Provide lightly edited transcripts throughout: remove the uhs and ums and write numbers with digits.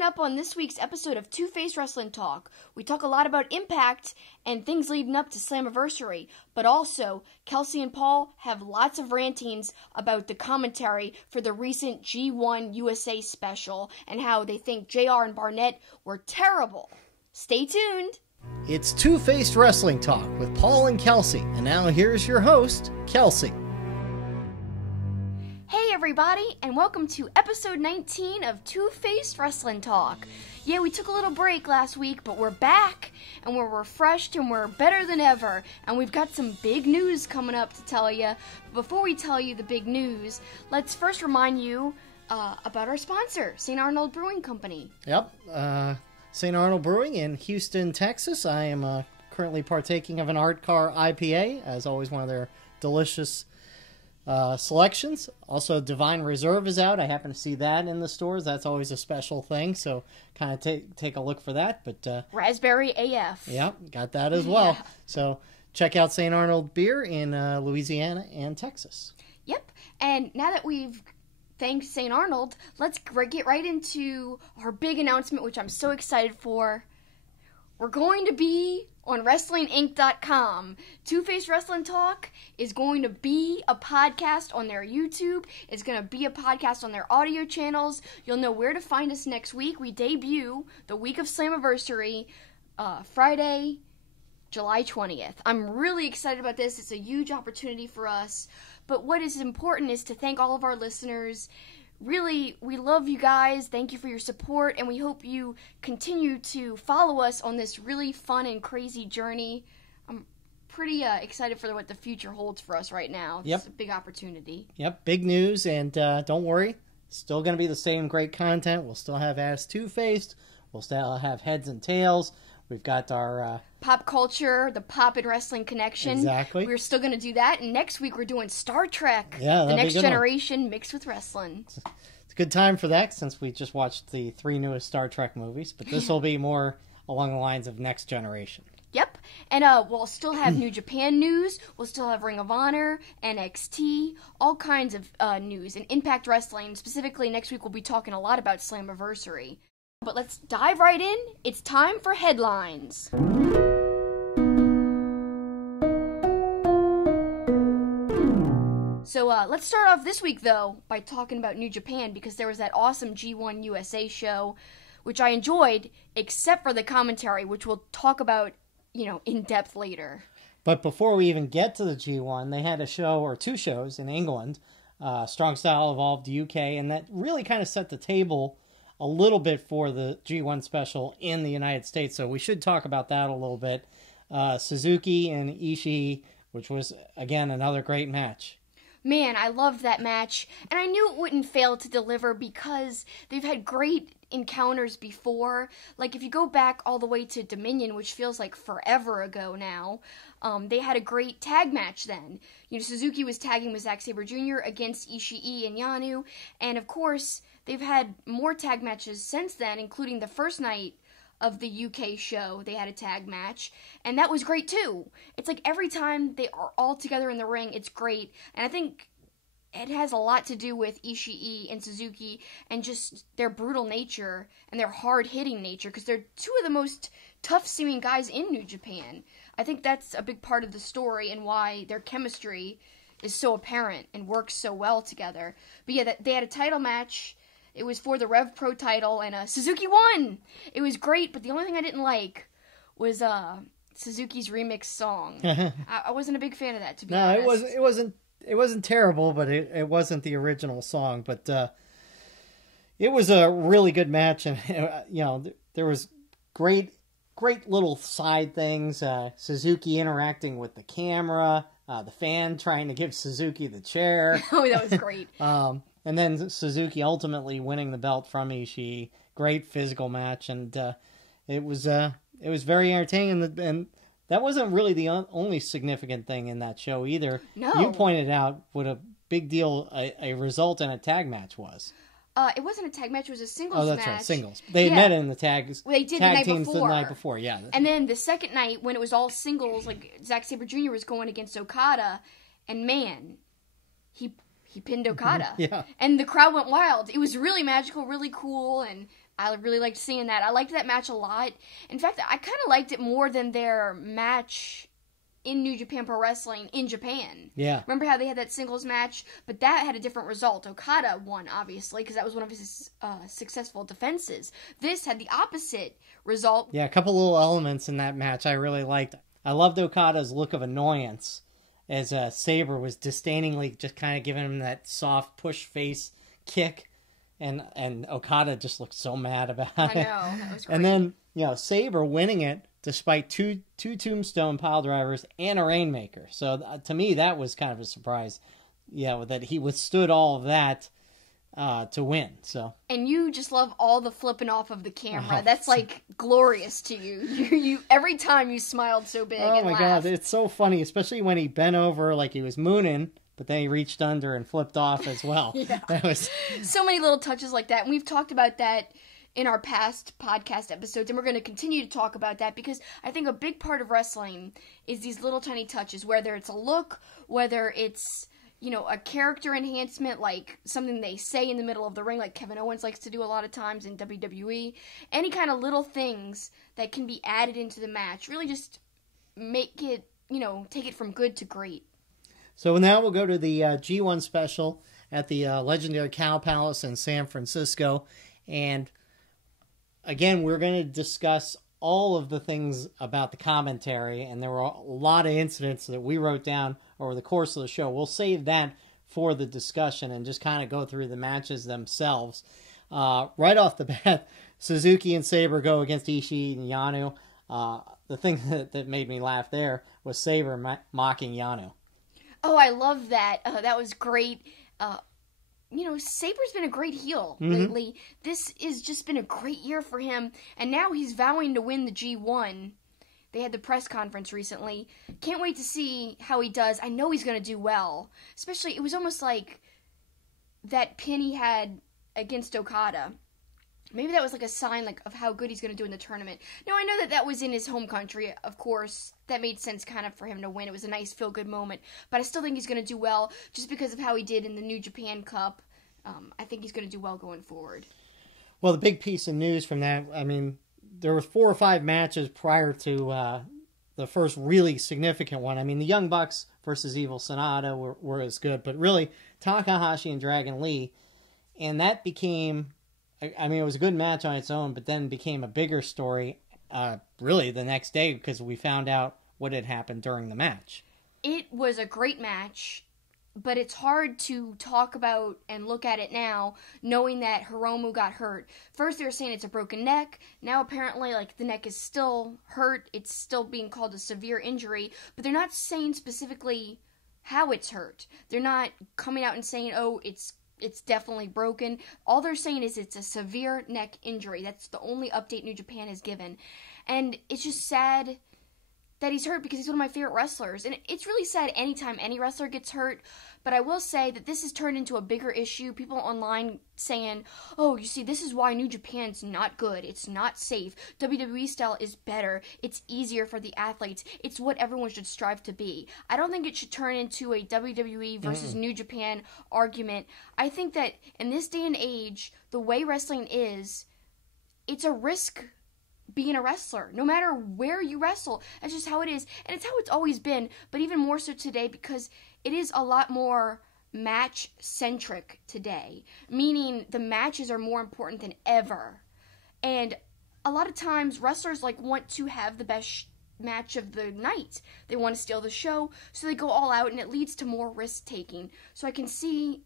Coming up on this week's episode of Two-Faced Wrestling Talk, we talk a lot about Impact and things leading up to Slammiversary, but also Kelsi and Paul have lots of rantings about the commentary for the recent G1 USA special and how they think JR and Barnett were terrible. Stay tuned! It's Two-Faced Wrestling Talk with Paul and Kelsi, and now here's your host, Kelsi. Hey everybody, and welcome to episode 19 of Two-Faced Wrestling Talk. Yeah, we took a little break last week, but we're back, and we're refreshed, and we're better than ever, and we've got some big news coming up to tell you. Before we tell you the big news, let's first remind you about our sponsor, St. Arnold Brewing Company. Yep, St. Arnold Brewing in Houston, Texas. I am currently partaking of an Art Car IPA, as always one of their delicious selections. Also, Divine Reserve is out. I happen to see that in the stores. That's always a special thing, so kind of take a look for that. But Raspberry AF. Yeah, got that as well. Yeah. So check out St. Arnold Beer in Louisiana and Texas. Yep, and now that we've thanked St. Arnold, let's get right into our big announcement, which I'm so excited for. We're going to be on WrestlingInc.com. Two-Faced Wrestling Talk is going to be a podcast on their YouTube. It's going to be a podcast on their audio channels. You'll know where to find us next week. We debut the week of Slammiversary, Friday, July 20th. I'm really excited about this. It's a huge opportunity for us. But what is important is to thank all of our listeners. Really, we love you guys. Thank you for your support, and we hope you continue to follow us on this really fun and crazy journey. I'm pretty excited for what the future holds for us right now. It's a big opportunity. Yep, big news, and don't worry, still going to be the same great content. We'll still have Ask Two-Faced. We'll still have Heads and Tails. We've got our pop culture, the pop and wrestling connection. Exactly. We're still going to do that. And next week we're doing Star Trek. Yeah, the Next Generation mixed with wrestling. It's a good time for that since we just watched the 3 newest Star Trek movies. But this will be more along the lines of Next Generation. Yep. And we'll still have New Japan news. We'll still have Ring of Honor, NXT, all kinds of news. And Impact Wrestling, specifically next week we'll be talking a lot about Slammiversary. But let's dive right in. It's time for headlines. So let's start off this week, though, by talking about New Japan, because there was that awesome G1 USA show, which I enjoyed, except for the commentary, which we'll talk about, in depth later. But before we even get to the G1, they had a show, or 2 shows, in England, Strong Style Evolved UK, and that really kind of set the table a little bit for the G1 special in the United States, so we should talk about that a little bit. Suzuki and Ishii, which was, again, another great match. Man, I loved that match, and I knew it wouldn't fail to deliver because they've had great encounters before. Like, if you go back all the way to Dominion, which feels like forever ago now, they had a great tag match then. Suzuki was tagging with Zack Sabre Jr. against Ishii and Yano, and of course, they've had more tag matches since then, including the first night of the UK show. They had a tag match, and that was great too. It's like every time they are all together in the ring, it's great, and I think it has a lot to do with Ishii and Suzuki and just their brutal nature and their hard-hitting nature, because they're 2 of the most tough-seeming guys in New Japan. I think that's a big part of the story and why their chemistry is so apparent and works so well together. But yeah, they had a title match. It was for the Rev Pro title, and Suzuki won! It was great, but the only thing I didn't like was Suzuki's remix song. I wasn't a big fan of that, to be honest. No, it wasn't terrible, but it wasn't the original song. But it was a really good match, and there was great little side things. Suzuki interacting with the camera, the fan trying to give Suzuki the chair. Oh, that was great. And then Suzuki ultimately winning the belt from Ishii. Great physical match, and it was very entertaining. And that wasn't really the only significant thing in that show either. No. You pointed out what a big deal a result in a tag match was. It wasn't a tag match, it was a singles match. Oh, that's right, singles. They met in the tags. Well, they did tag the night teams before. The night before, yeah. And then the second night, when it was all singles, like Zack Sabre Jr. was going against Okada, and man, he pinned Okada. Yeah. And the crowd went wild. It was really magical, really cool, and I really liked seeing that. I liked that match a lot. In fact, I kind of liked it more than their match in New Japan Pro Wrestling in Japan. Yeah. Remember how they had that singles match? But that had a different result. Okada won, obviously, because that was one of his successful defenses. This had the opposite result. Yeah, a couple little elements in that match I really liked. I loved Okada's look of annoyance as Sabre was disdainingly just kind of giving him that soft push face kick. And Okada just looked so mad about it. I know, that was great. And then, Sabre winning it despite two tombstone pile drivers and a rainmaker. So to me, that was kind of a surprise. Yeah, that he withstood all of that to win. So. And you just love all the flipping off of the camera. That's like glorious to you. You every time you smiled so big. Oh and my laughed. God, it's so funny, especially when he bent over like he was mooning. But then he reached under and flipped off as well. Yeah. That was so many little touches like that. And we've talked about that in our past podcast episodes, and we're going to continue to talk about that because I think a big part of wrestling is these little tiny touches, whether it's a look, whether it's, a character enhancement, like something they say in the middle of the ring, like Kevin Owens likes to do a lot of times in WWE. Any kind of little things that can be added into the match really just make it, take it from good to great. So now we'll go to the G1 special at the legendary Cow Palace in San Francisco. And again, we're going to discuss all of the things about the commentary. And there were a lot of incidents that we wrote down over the course of the show. We'll save that for the discussion and just kind of go through the matches themselves. Right off the bat, Suzuki and Sabre go against Ishii and Yano. The thing that made me laugh there was Sabre mocking Yano. Oh, I love that. That was great. Sabre's been a great heel lately. This has just been a great year for him. And now he's vowing to win the G1. They had the press conference recently. Can't wait to see how he does. I know he's going to do well. Especially, it was almost like that pin he had against Okada. Maybe that was like a sign of how good he's going to do in the tournament. Now, I know that was in his home country, of course. That made sense kind of for him to win. It was a nice feel-good moment. But I still think he's going to do well just because of how he did in the New Japan Cup. I think he's going to do well going forward. Well, the big piece of news from that, there were 4 or 5 matches prior to the first really significant one. The Young Bucks versus Evil Sonata were as good. But really, Takahashi and Dragon Lee. And that became... it was a good match on its own, but then became a bigger story really the next day because we found out what had happened during the match. It was a great match, but it's hard to talk about and look at it now knowing that Hiromu got hurt. First they were saying it's a broken neck. Now apparently the neck is still hurt. It's still being called a severe injury, but they're not saying specifically how it's hurt. They're not coming out and saying, oh, it's definitely broken. All they're saying is it's a severe neck injury. That's the only update New Japan has given. And it's just sad that he's hurt because he's one of my favorite wrestlers. And it's really sad anytime any wrestler gets hurt. But I will say that this has turned into a bigger issue. People online saying, oh, you see, this is why New Japan's not good. It's not safe. WWE style is better. It's easier for the athletes. It's what everyone should strive to be. I don't think it should turn into a WWE versus New Japan argument. I think that in this day and age, the way wrestling is, it's a risk being a wrestler, no matter where you wrestle. That's just how it is. And it's how it's always been, but even more so today because it is a lot more match-centric today, meaning the matches are more important than ever. And a lot of times, wrestlers want to have the best match of the night. They want to steal the show, so they go all out, and it leads to more risk-taking. So I can see,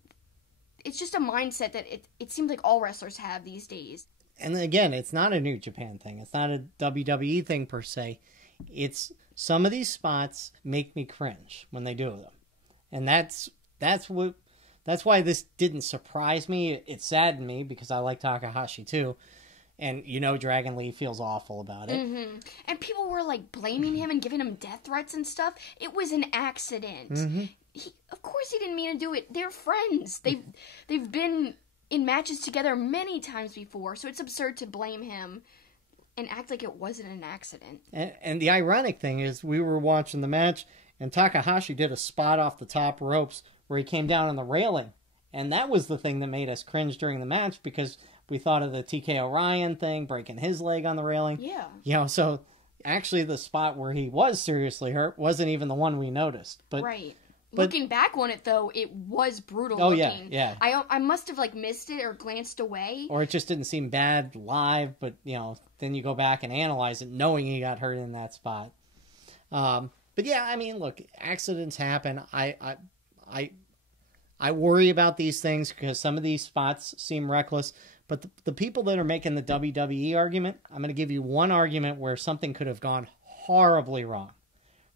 it's just a mindset that it seems like all wrestlers have these days. And again, it's not a New Japan thing. It's not a WWE thing per se. It's some of these spots make me cringe when they do them. And that's why this didn't surprise me. It saddened me because I like Takahashi too. And Dragon Lee feels awful about it. Mm-hmm. And people were blaming him and giving him death threats and stuff. It was an accident. Mm-hmm. Of course he didn't mean to do it. They're friends. They've been in matches together many times before, so it's absurd to blame him and act like it wasn't an accident. And the ironic thing is, we were watching the match, and Takahashi did a spot off the top ropes where he came down on the railing. And that was the thing that made us cringe during the match, because we thought of the TK Orion thing, breaking his leg on the railing. Yeah. You know, so actually the spot where he was seriously hurt wasn't even the one we noticed. But right. Looking back on it, though, it was brutal looking. Yeah. I must have, like, missed it or glanced away. Or it just didn't seem bad live, but, you know, then you go back and analyze it knowing he got hurt in that spot. But, yeah, I mean, look, accidents happen. I worry about these things because some of these spots seem reckless. But the people that are making the WWE argument, I'm going to give you one argument where something could have gone horribly wrong.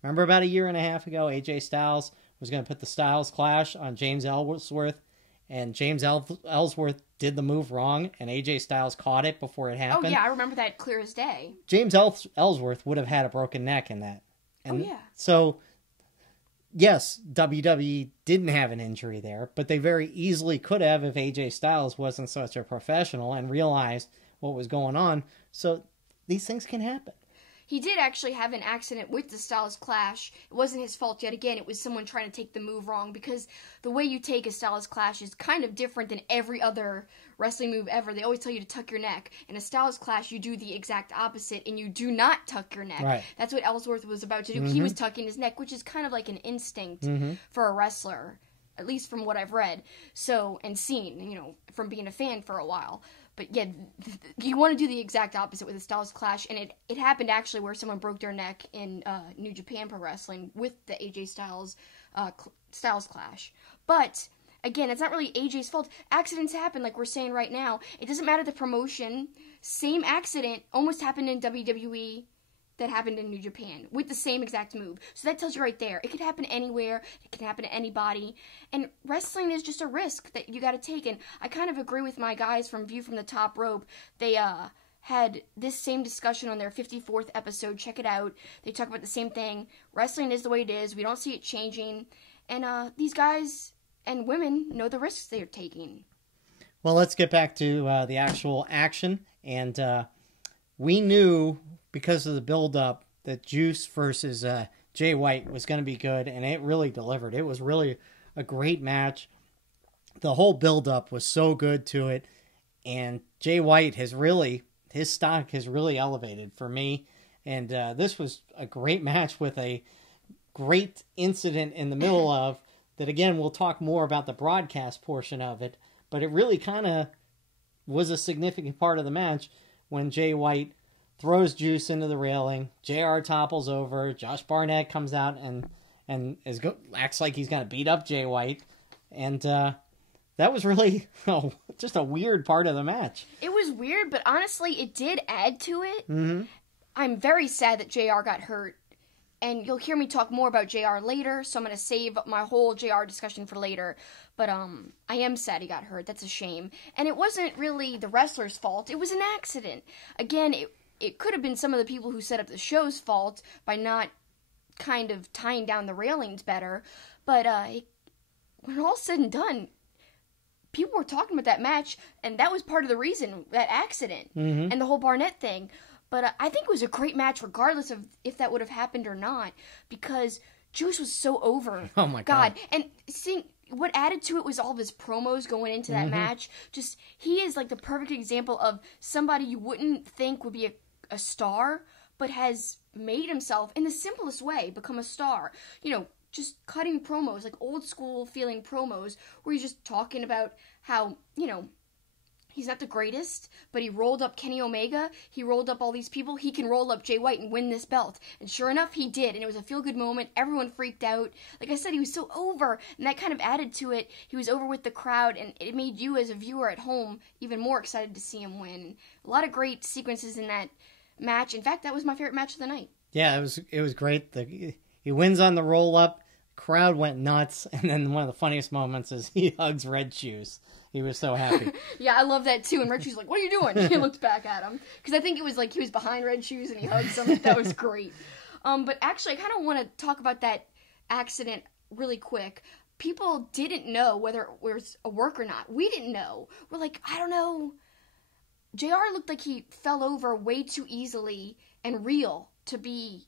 Remember about a year and a half ago, AJ Styles was going to put the Styles Clash on James Ellsworth, and James Ellsworth did the move wrong, and AJ Styles caught it before it happened. Oh, yeah, I remember that clear as day. James Ellsworth would have had a broken neck in that. And yeah. So, yes, WWE didn't have an injury there, but they very easily could have if AJ Styles wasn't such a professional and realized what was going on. So, these things can happen. He did actually have an accident with the Styles Clash. It wasn't his fault yet again. It was someone trying to take the move wrong, because the way you take a Styles Clash is kind of different than every other wrestling move ever. They always tell you to tuck your neck. In a Styles Clash, you do the exact opposite, and you do not tuck your neck. Right. That's what Ellsworth was about to do. Mm-hmm. He was tucking his neck, which is kind of like an instinct for a wrestler, at least from what I've read and seen, you know, from being a fan for a while. But yeah, you want to do the exact opposite with the Styles Clash, and it happened actually where someone broke their neck in New Japan Pro Wrestling with the AJ Styles Styles Clash. But again, it's not really AJ's fault. Accidents happen, like we're saying right now. It doesn't matter the promotion. Same accident almost happened in WWE that happened in New Japan with the same exact move. So that tells you right there. It could happen anywhere. It can happen to anybody. And wrestling is just a risk that you got to take. And I kind of agree with my guys from View from the Top Rope. They had this same discussion on their 54th episode. Check it out. They talk about the same thing. Wrestling is the way it is. We don't see it changing. And these guys and women know the risks they're taking. Well, let's get back to the actual action. And we knew, because of the build-up, that Juice versus Jay White was going to be good, and it really delivered. It was really a great match. The whole build-up was so good to it, and Jay White his stock has really elevated for me, and this was a great match with a great incident in the middle of that. Again, we'll talk more about the broadcast portion of it, but it really kind of was a significant part of the match when Jay White throws Juice into the railing. JR topples over. Josh Barnett comes out and acts like he's going to beat up Jay White. And that was really just a weird part of the match. It was weird, but honestly, it did add to it. Mm-hmm. I'm very sad that JR got hurt. And you'll hear me talk more about JR later, so I'm going to save my whole JR discussion for later. But I am sad he got hurt. That's a shame. And it wasn't really the wrestler's fault. It was an accident. Again, it could have been some of the people who set up the show's fault by not kind of tying down the railings better. But when all's said and done, people were talking about that match, and that was part of the reason, that accident, and the whole Barnett thing. But I think it was a great match regardless of if that would have happened or not, because Juice was so over. Oh my God. And seeing what added to it was all of his promos going into that match. Just, he is like the perfect example of somebody you wouldn't think would be a star, but has made himself, in the simplest way, become a star. You know, just cutting promos, like old school feeling promos, where he's just talking about how, you know, he's not the greatest, but he rolled up Kenny Omega, he rolled up all these people, he can roll up Jay White and win this belt. And sure enough, he did, and it was a feel-good moment. Everyone freaked out. Like I said, he was so over, and that kind of added to it. He was over with the crowd, and it made you, as a viewer at home, even more excited to see him win. A lot of great sequences in that match. In fact, that was my favorite match of the night. Yeah, it was great. He wins on the roll-up. Crowd went nuts, and then one of the funniest moments is he hugs Red Shoes. He was so happy. Yeah, I love that too. And Red Shoes like, "What are you doing?" He looked back at him, because I think it was like he was behind Red Shoes and he hugged him. That was great. But actually, I kind of want to talk about that accident really quick. People didn't know whether it was a work or not. We didn't know. We're like, I don't know. JR looked like he fell over way too easily and real to be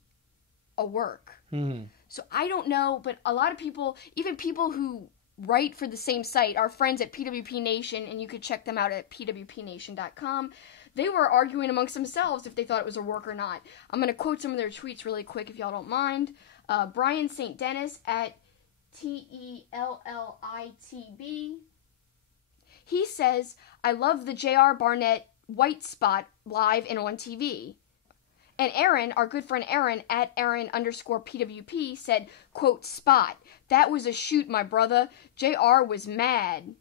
a work. Mm-hmm. So I don't know, but a lot of people, even people who write for the same site, our friends at PWP Nation, and you could check them out at pwpnation.com. They were arguing amongst themselves if they thought it was a work or not. I'm going to quote some of their tweets really quick if y'all don't mind. Brian St. Dennis at TELLITB. He says, I love the JR Barnett white spot live and on TV. And Aaron, our good friend Aaron, at Aaron_PWP, said, quote, spot. That was a shoot, my brother. JR was mad.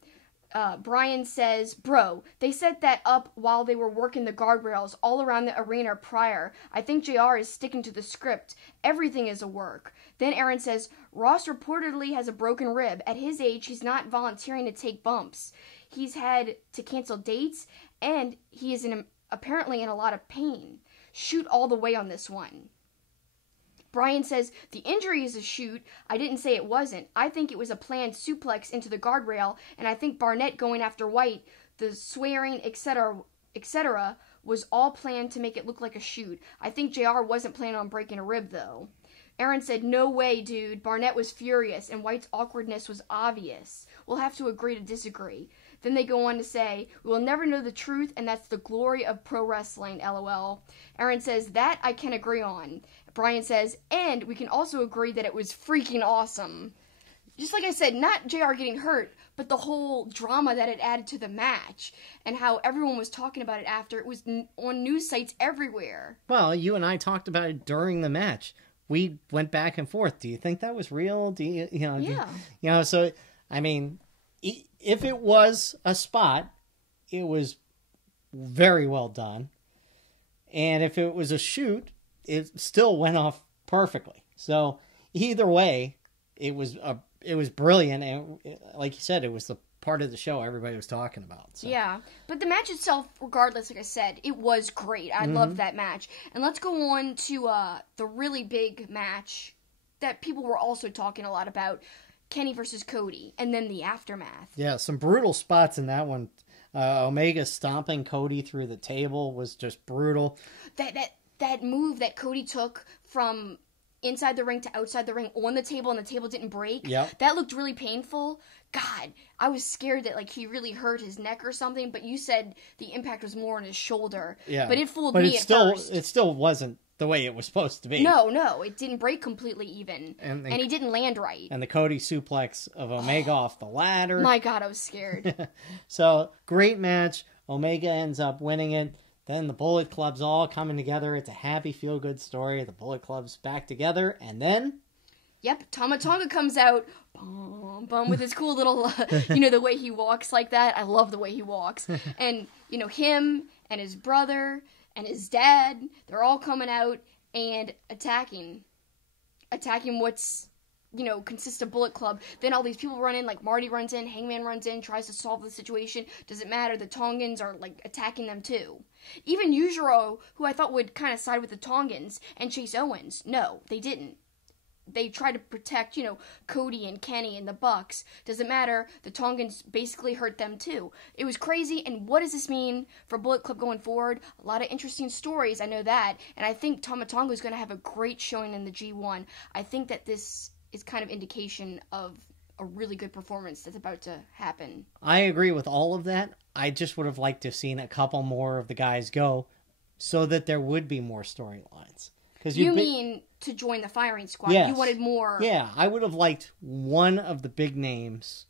Brian says, bro, they set that up while they were working the guardrails all around the arena prior. I think JR is sticking to the script. Everything is a work. Then Aaron says, Ross reportedly has a broken rib. At his age, he's not volunteering to take bumps. He's had to cancel dates, and he is apparently in a lot of pain. Shoot all the way on this one. Brian says, the injury is a shoot. I didn't say it wasn't. I think it was a planned suplex into the guardrail, and I think Barnett going after White, the swearing, etc., was all planned to make it look like a shoot. I think JR wasn't planning on breaking a rib, though. Aaron said, no way, dude. Barnett was furious, and White's awkwardness was obvious. We'll have to agree to disagree. Then they go on to say, we will never know the truth, and that's the glory of pro wrestling, LOL. Aaron says, that I can agree on. Brian says, and we can also agree that it was freaking awesome. Just like I said, not JR getting hurt, but the whole drama that it added to the match, and how everyone was talking about it after. It was on news sites everywhere. Well, you and I talked about it during the match. We went back and forth. Do you think that was real? Do you, Yeah. So, I mean, if it was a spot, it was very well done. And if it was a shoot, it still went off perfectly. So either way, it was brilliant. And like you said, it was the part of the show everybody was talking about. So. Yeah, but the match itself, regardless, like I said, it was great. I loved that match. And let's go on to the really big match that people were also talking a lot about. Kenny versus Cody, and then the aftermath. Yeah, some brutal spots in that one. Omega stomping Cody through the table was just brutal. That move that Cody took from inside the ring to outside the ring on the table, and the table didn't break. Yep. That looked really painful. God, I was scared that he really hurt his neck or something. But you said the impact was more on his shoulder. Yeah, but it fooled me at first. It still wasn't the way it was supposed to be. No, it didn't break completely even. And he didn't land right. And the Cody suplex of Omega off the ladder. My God, I was scared. So, great match. Omega ends up winning it. Then the Bullet Club's all coming together. It's a happy, feel-good story. The Bullet Club's back together. And then... Yep, Tama Tonga comes out, bum, bum, with his cool little, the way he walks like that. I love the way he walks. And, him and his brother and his dad, they're all coming out and attacking what's, consists of Bullet Club. Then all these people run in, like Marty runs in, Hangman runs in, tries to solve the situation. Doesn't matter, the Tongans are, attacking them too. Even Yujiro, who I thought would kind of side with the Tongans, and Chase Owens, no, they didn't. They tried to protect, Cody and Kenny and the Bucks. Doesn't matter. The Tongans basically hurt them too. It was crazy. And what does this mean for Bullet Club going forward? A lot of interesting stories. I know that. And I think Tama Tonga is going to have a great showing in the G1. I think that this is kind of indication of a really good performance that's about to happen. I agree with all of that. I just would have liked to have seen a couple more of the guys go so that there would be more storylines. You mean to join the firing squad? Yes. You wanted more? Yeah, I would have liked one of the big names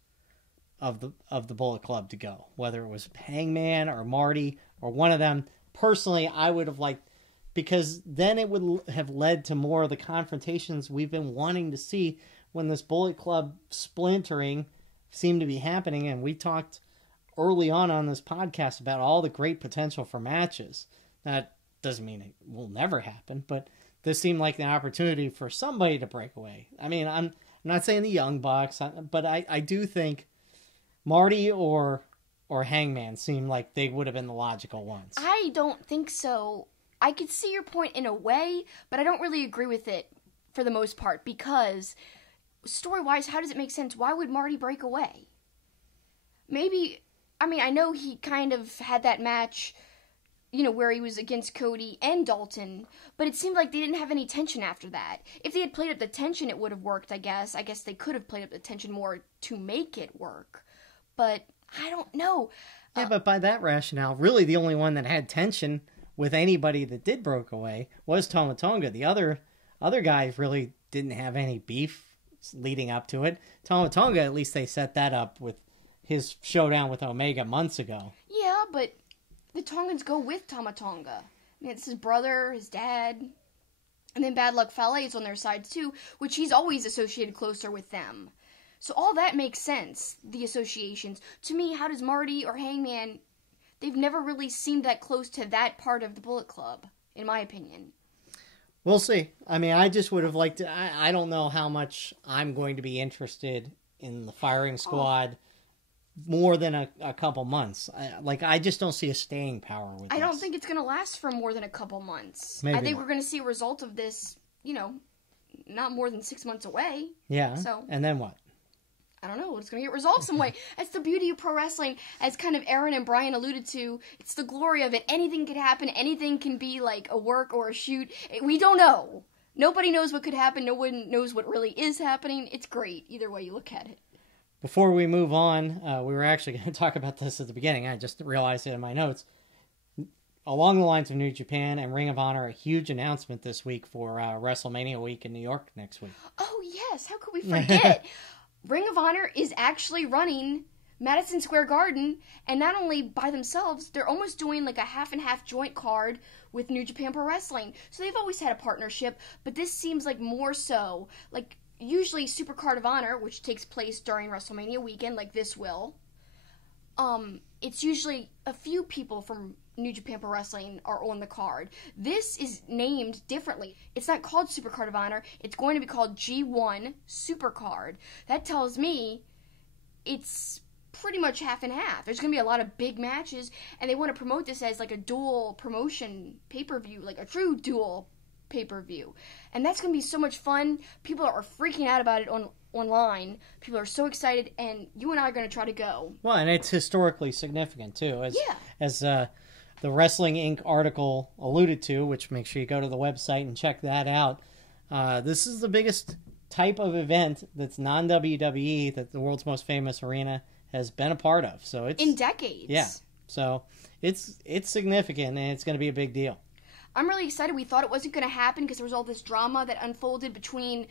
of the Bullet Club to go, whether it was Hangman or Marty or one of them. Personally, I would have liked, because then it would have led to more of the confrontations we've been wanting to see when this Bullet Club splintering seemed to be happening. And we talked early on this podcast about all the great potential for matches. That doesn't mean it will never happen, but this seemed like an opportunity for somebody to break away. I mean, I'm not saying the Young Bucks, but I do think Marty or Hangman seemed like they would have been the logical ones. I don't think so. I could see your point in a way, but I don't really agree with it for the most part, because story-wise, how does it make sense? Why would Marty break away? Maybe, I know he kind of had that match where he was against Cody and Dalton, but it seemed like they didn't have any tension after that. If they had played up the tension, it would have worked, I guess. I guess they could have played up the tension more to make it work. But I don't know. Yeah, but by that rationale, really the only one that had tension with anybody that did broke away was Tama Tonga. The other guys really didn't have any beef leading up to it. Tama Tonga, at least they set that up with his showdown with Omega months ago. Yeah, but the Tongans go with Tama Tonga. I mean, it's his brother, his dad, and then Bad Luck Fale is on their side too, which he's always associated closer with them. So all that makes sense, the associations. To me, how does Marty or Hangman, they've never really seemed that close to that part of the Bullet Club, in my opinion. We'll see. I mean, I just would have liked to... I don't know how much I'm going to be interested in the firing squad more than a couple months. I just don't see a staying power with this. I don't think it's going to last for more than a couple months. Maybe I think not. we're going to see a result of this, not more than 6 months away. Yeah, so, and then what? I don't know. It's going to get resolved some way. That's the beauty of pro wrestling. As kind of Aaron and Brian alluded to, it's the glory of it. Anything could happen. Anything can be like a work or a shoot. We don't know. Nobody knows what could happen. No one knows what really is happening. It's great. Either way you look at it. Before we move on, we were actually going to talk about this at the beginning. I just realized it in my notes. Along the lines of New Japan and Ring of Honor, a huge announcement this week for WrestleMania week in New York next week. Oh, yes. How could we forget? Ring of Honor is actually running Madison Square Garden, and not only by themselves, they're almost doing like a half-and-half joint card with New Japan Pro Wrestling. So they've always had a partnership, but this seems like more so. Like, usually Super Card of Honor, which takes place during WrestleMania weekend, like this will, it's usually a few people from New Japan Pro Wrestling are on the card. This is named differently. It's not called Super Card of Honor. It's going to be called G1 Super Card. That tells me it's pretty much half and half. There's going to be a lot of big matches, and they want to promote this as like a dual promotion pay-per-view, like a true dual pay-per-view. And that's going to be so much fun. People are freaking out about it online. People are so excited, and you and I are going to try to go. Well, and it's historically significant, too. As the Wrestling Inc. article alluded to, which make sure you go to the website and check that out. This is the biggest type of event that's non-WWE that the world's most famous arena has been a part of. So it's in decades. Yeah. So it's significant, and it's going to be a big deal. I'm really excited. We thought it wasn't going to happen because there was all this drama that unfolded between,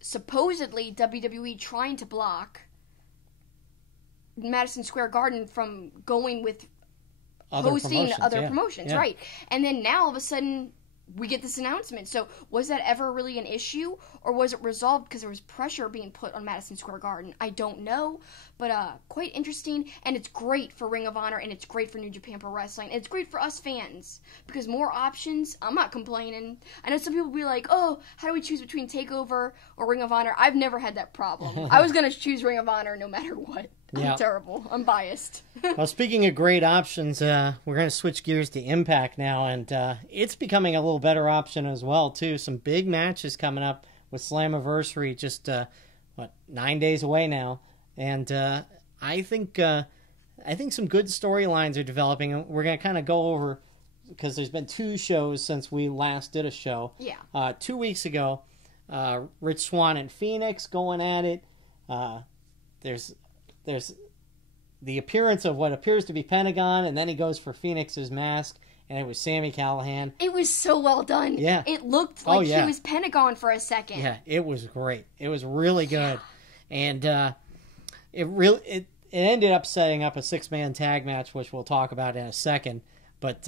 supposedly WWE trying to block Madison Square Garden from going with hosting other promotions, right? And then now all of a sudden we get this announcement. So was that ever really an issue, or was it resolved because there was pressure being put on Madison Square Garden? I don't know, but quite interesting, and it's great for Ring of Honor, and it's great for New Japan Pro Wrestling, and it's great for us fans because more options. I'm not complaining. I know some people will be like, oh, how do we choose between TakeOver or Ring of Honor? I've never had that problem. I was going to choose Ring of Honor no matter what. I'm terrible. I'm biased. Well, speaking of great options, we're going to switch gears to Impact now, and it's becoming a little better option as well, too. Some big matches coming up with Slammiversary just, 9 days away now. And I think some good storylines are developing. We're going to kind of go over, because there's been 2 shows since we last did a show. Yeah. 2 weeks ago, Rich Swann and Phoenix going at it. There's the appearance of what appears to be Pentagon, and then he goes for Phoenix's mask, and it was Sami Callihan. It was so well done. Yeah. It looked like he was Pentagon for a second. Yeah, it was great. It was really good. And it ended up setting up a 6-man tag match, which we'll talk about in a second. But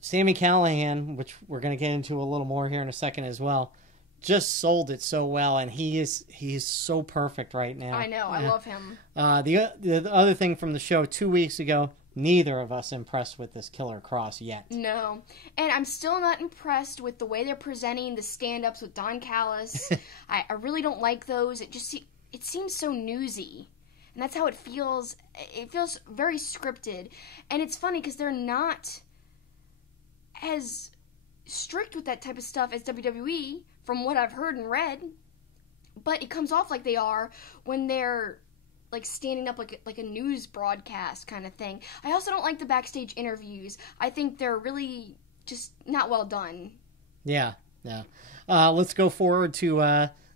Sami Callihan, which we're going to get into a little more here in a second as well, just sold it so well, and he is so perfect right now. I know, I love him. The other thing from the show 2 weeks ago, neither of us impressed with this Killer Cross yet. No, and I'm still not impressed with the way they're presenting the stand-ups with Don Callis. I really don't like those. It seems so newsy, and that's how it feels. It feels very scripted, and it's funny because they're not as strict with that type of stuff as WWE, from what I've heard and read, but it comes off like they are when they're like standing up like a news broadcast kind of thing. I also don't like the backstage interviews. I think they're really just not well done. Yeah. Let's go forward to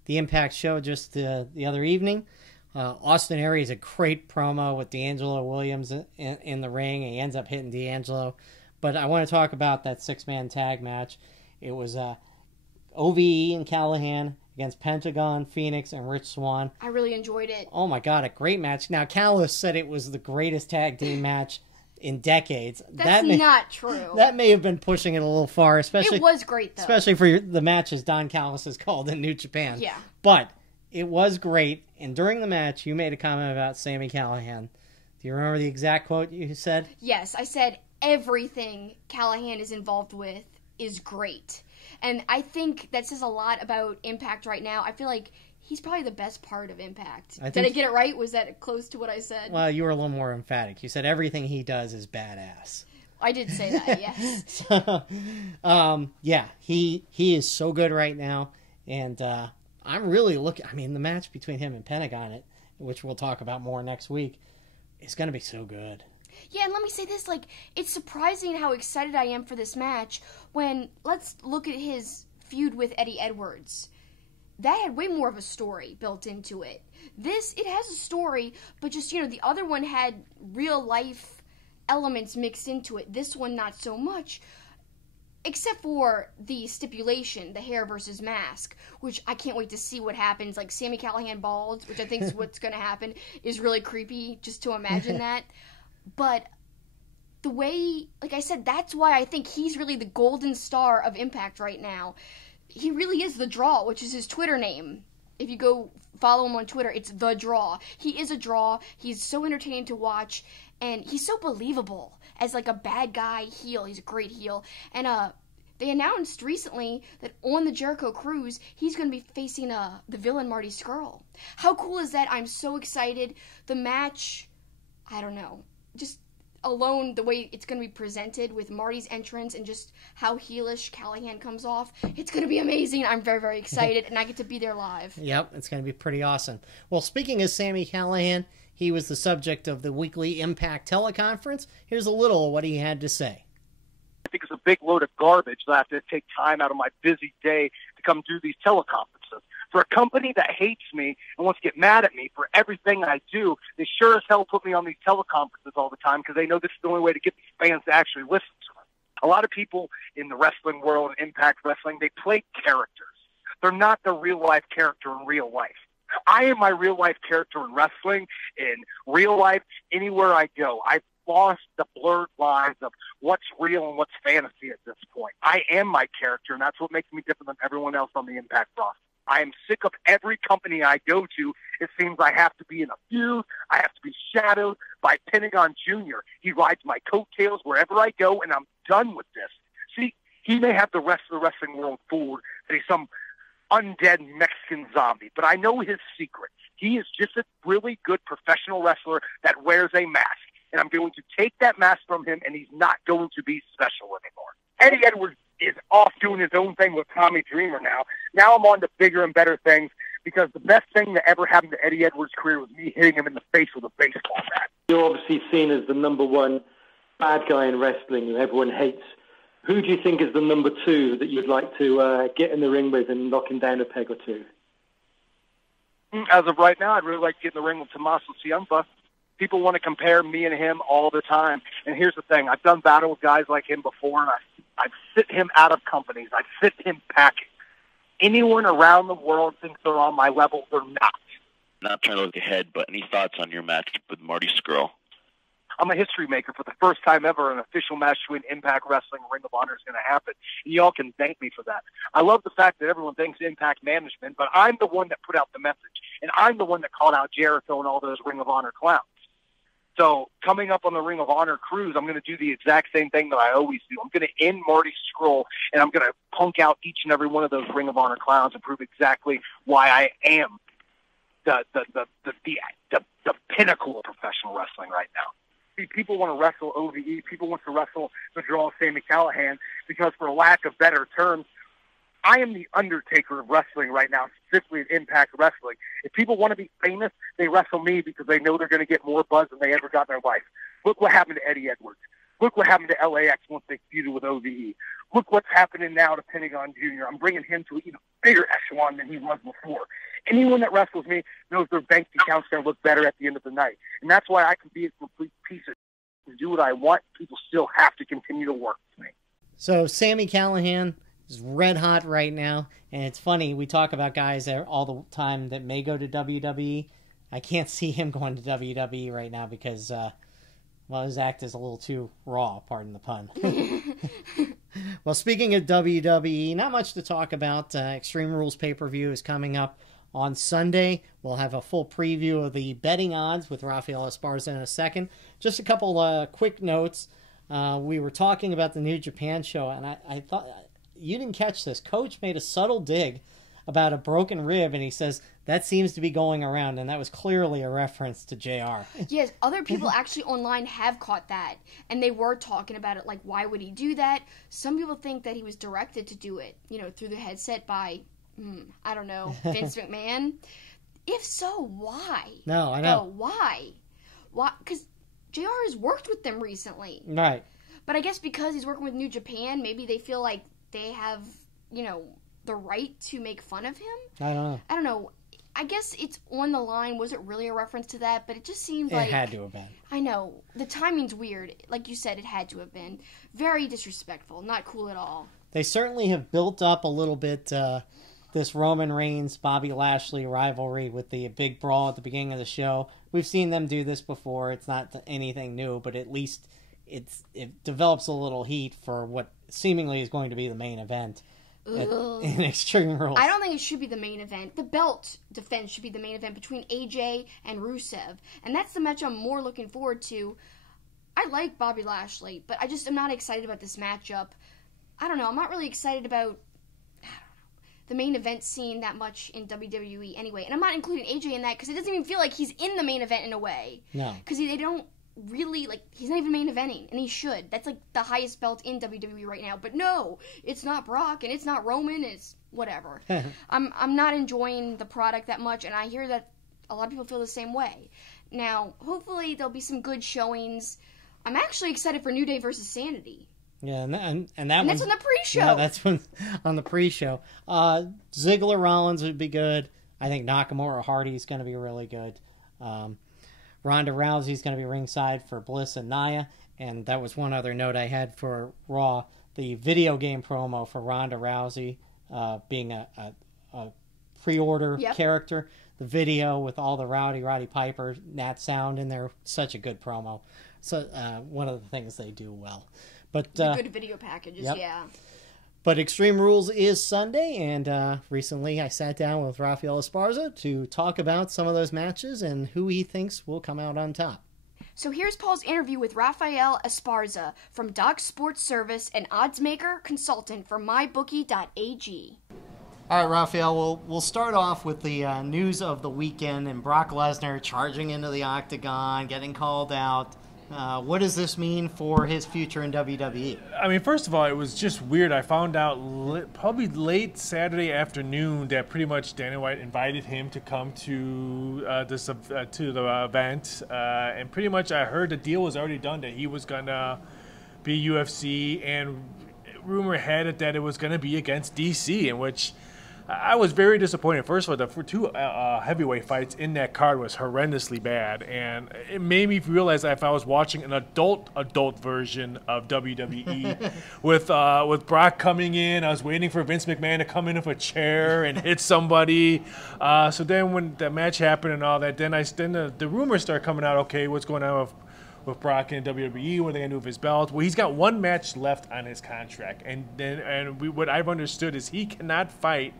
the Impact show just the other evening. Austin Aries, a great promo with D'Angelo Williams in the ring. He ends up hitting D'Angelo. But I want to talk about that 6-man tag match. It was OVE and Callihan against Pentagon, Phoenix, and Rich Swann. I really enjoyed it. Oh my God, a great match. Now, Callis said it was the greatest tag team match in decades. That's not true. That may have been pushing it a little far, especially. It was great, though. Especially for the matches Don Callis has called in New Japan. Yeah. But it was great, and during the match, you made a comment about Sami Callihan. Do you remember the exact quote you said? Yes, I said everything Callihan is involved with is great. And I think that says a lot about Impact right now. I feel like he's probably the best part of Impact. Did I get it right? Was that close to what I said? Well, you were a little more emphatic. You said everything he does is badass. I did say that, yes. So, yeah, he is so good right now. And I'm really looking... I mean, the match between him and Pentagon, which we'll talk about more next week, is going to be so good. Yeah, and let me say this, like, it's surprising how excited I am for this match when, let's look at his feud with Eddie Edwards. That had way more of a story built into it. This, it has a story, but just, the other one had real-life elements mixed into it. This one, not so much, except for the stipulation, the hair versus mask, which I can't wait to see what happens. Like, Sami Callihan bald, which I think is what's going to happen, is really creepy just to imagine that. But the way, like I said, that's why I think he's really the golden star of Impact right now. He really is The Draw, which is his Twitter name. If you go follow him on Twitter, it's The Draw. He is a draw. He's so entertaining to watch, and he's so believable as like a bad guy heel. He's a great heel. And they announced recently that on the Jericho Cruise, he's going to be facing the villain Marty Scurll. How cool is that? I'm so excited. The match, I don't know. Just alone the way it's going to be presented with Marty's entrance and just how heelish Callihan comes off, it's going to be amazing. I'm very, very excited, and I get to be there live. Yep, it's going to be pretty awesome. Well, speaking of Sami Callihan, he was the subject of the weekly Impact teleconference. Here's a little of what he had to say. I think it's a big load of garbage that I have to take time out of my busy day to come do these teleconferences. For a company that hates me and wants to get mad at me for everything I do, they sure as hell put me on these teleconferences all the time because they know this is the only way to get these fans to actually listen to them. A lot of people in the wrestling world, Impact Wrestling, they play characters. They're not the real-life character in real life. I am my real-life character in wrestling. In real life, anywhere I go, I've lost the blurred lines of what's real and what's fantasy at this point. I am my character, and that's what makes me different than everyone else on the Impact roster. I am sick of every company I go to. It seems I have to be in a feud. I have to be shadowed by Pentagon Jr. He rides my coattails wherever I go, and I'm done with this. See, he may have the rest of the wrestling world fooled that he's some undead Mexican zombie, but I know his secret. He is just a really good professional wrestler that wears a mask, and I'm going to take that mask from him, and he's not going to be special anymore. Eddie Edwards is off doing his own thing with Tommy Dreamer now. Now I'm on to bigger and better things because the best thing that ever happened to Eddie Edwards' career was me hitting him in the face with a baseball bat. You're obviously seen as the number one bad guy in wrestling who everyone hates. Who do you think is the number two that you'd like to get in the ring with and knock him down a peg or two? As of right now, I'd really like to get in the ring with Tommaso Ciampa. People want to compare me and him all the time. And here's the thing. I've done battle with guys like him before, and I've sent him out of companies. I've sent him packing. Anyone around the world thinks they're on my level. They're not. Not trying to look ahead, but any thoughts on your match with Marty Scurll? I'm a history maker. For the first time ever, an official match between Impact Wrestling and Ring of Honor is going to happen. And y'all can thank me for that. I love the fact that everyone thinks Impact Management, but I'm the one that put out the message. And I'm the one that called out Jericho and all those Ring of Honor clowns. So coming up on the Ring of Honor cruise, I'm going to do the exact same thing that I always do. I'm going to end Marty Scurll, and I'm going to punk out each and every one of those Ring of Honor clowns and prove exactly why I am the pinnacle of professional wrestling right now. See, people want to wrestle OVE. People want to wrestle the draw Sami Callihan because, for lack of better terms, I am the Undertaker of wrestling right now, specifically in Impact Wrestling. If people want to be famous, they wrestle me because they know they're going to get more buzz than they ever got in their life. Look what happened to Eddie Edwards. Look what happened to LAX once they feuded with OVE. Look what's happening now to Pentagon Jr. I'm bringing him to an even bigger echelon than he was before. Anyone that wrestles me knows their bank account's going to look better at the end of the night. And that's why I can be a complete piece of and do what I want. People still have to continue to work with me. So Sami Callihan is red hot right now. And it's funny, we talk about guys all the time that may go to WWE. I can't see him going to WWE right now because, well, his act is a little too raw, pardon the pun. Well, speaking of WWE, not much to talk about. Extreme Rules pay-per-view is coming up on Sunday. We'll have a full preview of the betting odds with Raphael Esparza in a second. Just a couple quick notes. We were talking about the New Japan show, and I thought you didn't catch this. Coach made a subtle dig about a broken rib, and he says that seems to be going around, and that was clearly a reference to JR. Yes, other people actually online have caught that, and they were talking about it, like, why would he do that? Some people think that he was directed to do it, through the headset by, I don't know, Vince McMahon. If so, why? No, I know. No, why? Why? Because JR has worked with them recently. Right. But I guess because he's working with New Japan, maybe they feel like they have, the right to make fun of him? I don't know. I guess it's on the line. Was it really a reference to that? But it just seemed like... It had to have been. I know. The timing's weird. Like you said, it had to have been. Very disrespectful. Not cool at all. They certainly have built up a little bit this Roman Reigns, Bobby Lashley rivalry with the big brawl at the beginning of the show. We've seen them do this before. It's not anything new, but at least it develops a little heat for what seemingly is going to be the main event. In Extreme Rules. I don't think it should be the main event. The belt defense should be the main event between AJ and Rusev. And that's the match I'm more looking forward to. I like Bobby Lashley, but I just am not excited about this matchup. I don't know. I'm not really excited about the main event scene that much in WWE anyway. And I'm not including AJ in that because it doesn't even feel like he's in the main event in a way. No. Because they don't really, he's not even main eventing, and he should. That's, the highest belt in WWE right now. But no, it's not Brock, and it's not Roman, it's whatever. I'm not enjoying the product that much, and I hear that a lot of people feel the same way. Now, hopefully there'll be some good showings. I'm actually excited for New Day versus Sanity. Yeah, and that's on the pre-show. Yeah, that's on the pre-show. Ziggler Rollins would be good. I think Nakamura Hardy is going to be really good. Ronda Rousey's going to be ringside for Bliss and Nia. And that was one other note I had for Raw. The video game promo for Ronda Rousey being a pre-order character. The video with all the Roddy Piper, Nat Sound in there. Such a good promo. So one of the things they do well. But good video packages, yep. Yeah. But Extreme Rules is Sunday, and recently I sat down with Raphael Esparza to talk about some of those matches and who he thinks will come out on top. So here's Paul's interview with Raphael Esparza from Doc Sports Service and oddsmaker consultant for mybookie.ag. All right, Raphael, we'll start off with the news of the weekend and Brock Lesnar charging into the octagon, getting called out. What does this mean for his future in WWE? I mean, first of all, it was just weird. I found out probably late Saturday afternoon that pretty much Dana White invited him to come to the event, and pretty much I heard the deal was already done, that he was gonna be UFC, and rumor had it that it was gonna be against DC, in which I was very disappointed. First of all, the two heavyweight fights in that card was horrendously bad, and it made me realize that if I was watching an adult version of WWE with Brock coming in, I was waiting for Vince McMahon to come in with a chair and hit somebody. So then when the match happened and all that, then the rumors start coming out. Okay, what's going on with Brock in WWE? What are they gonna do with his belt? Well, he's got one match left on his contract, what I've understood is he cannot fight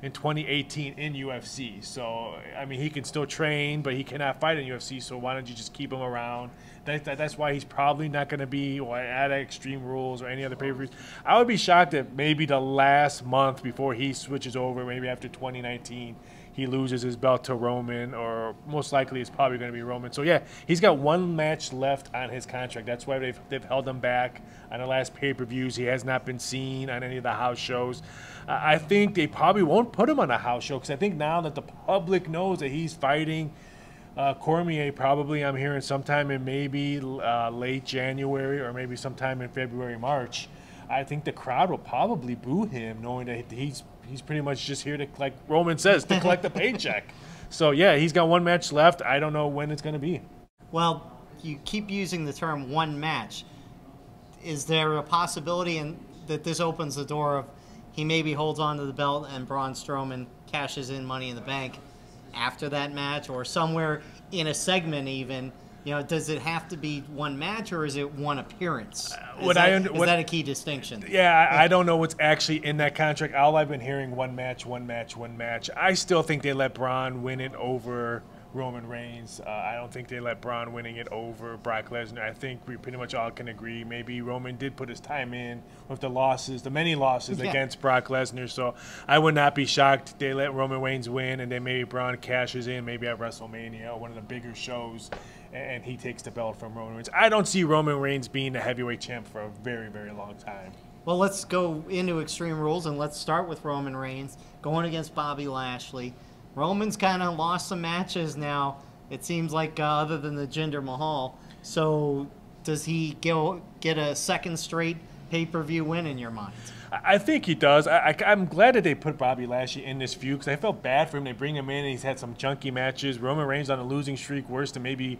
in 2018 in UFC. So, I mean, he can still train, but he cannot fight in UFC, so why don't you just keep him around? That's why he's probably not going to be at Extreme Rules or any other pay-per-views. I would be shocked if maybe the last month before he switches over, maybe after 2019, he loses his belt to Roman, or most likely it's probably going to be Roman. So yeah, he's got one match left on his contract. That's why they've held him back on the last pay-per-views. He has not been seen on any of the house shows. I think they probably won't put him on a house show, because I think now that the public knows that he's fighting Cormier, probably I'm hearing sometime in maybe late January or maybe sometime in February, March, I think the crowd will probably boo him, knowing that he's pretty much just here to, like Roman says, to collect the paycheck. So yeah, he's got one match left. I don't know when it's going to be. Well, you keep using the term one match. Is there a possibility that this opens the door of he maybe holds on to the belt and Braun Strowman cashes in Money in the Bank after that match, or somewhere in a segment even? You know, does it have to be one match, or is it one appearance? Is that a key distinction? Yeah, I don't know what's actually in that contract. All I've been hearing, one match. I still think they let Braun win it over Roman Reigns. I don't think they let Braun winning it over Brock Lesnar. I think we pretty much all can agree maybe Roman did put his time in with the many losses against Brock Lesnar. So I would not be shocked they let Roman Reigns win, and then maybe Braun cashes in maybe at WrestleMania, one of the bigger shows, and he takes the belt from Roman Reigns. I don't see Roman Reigns being the heavyweight champ for a very, very long time. Well, let's go into Extreme Rules, and let's start with Roman Reigns going against Bobby Lashley. Roman's kind of lost some matches now, it seems like, other than the Jinder Mahal. So does he get a second straight pay-per-view win in your mind? I think he does. I'm glad that they put Bobby Lashley in this feud, because I felt bad for him. They bring him in, and he's had some junky matches. Roman Reigns on a losing streak, worse than maybe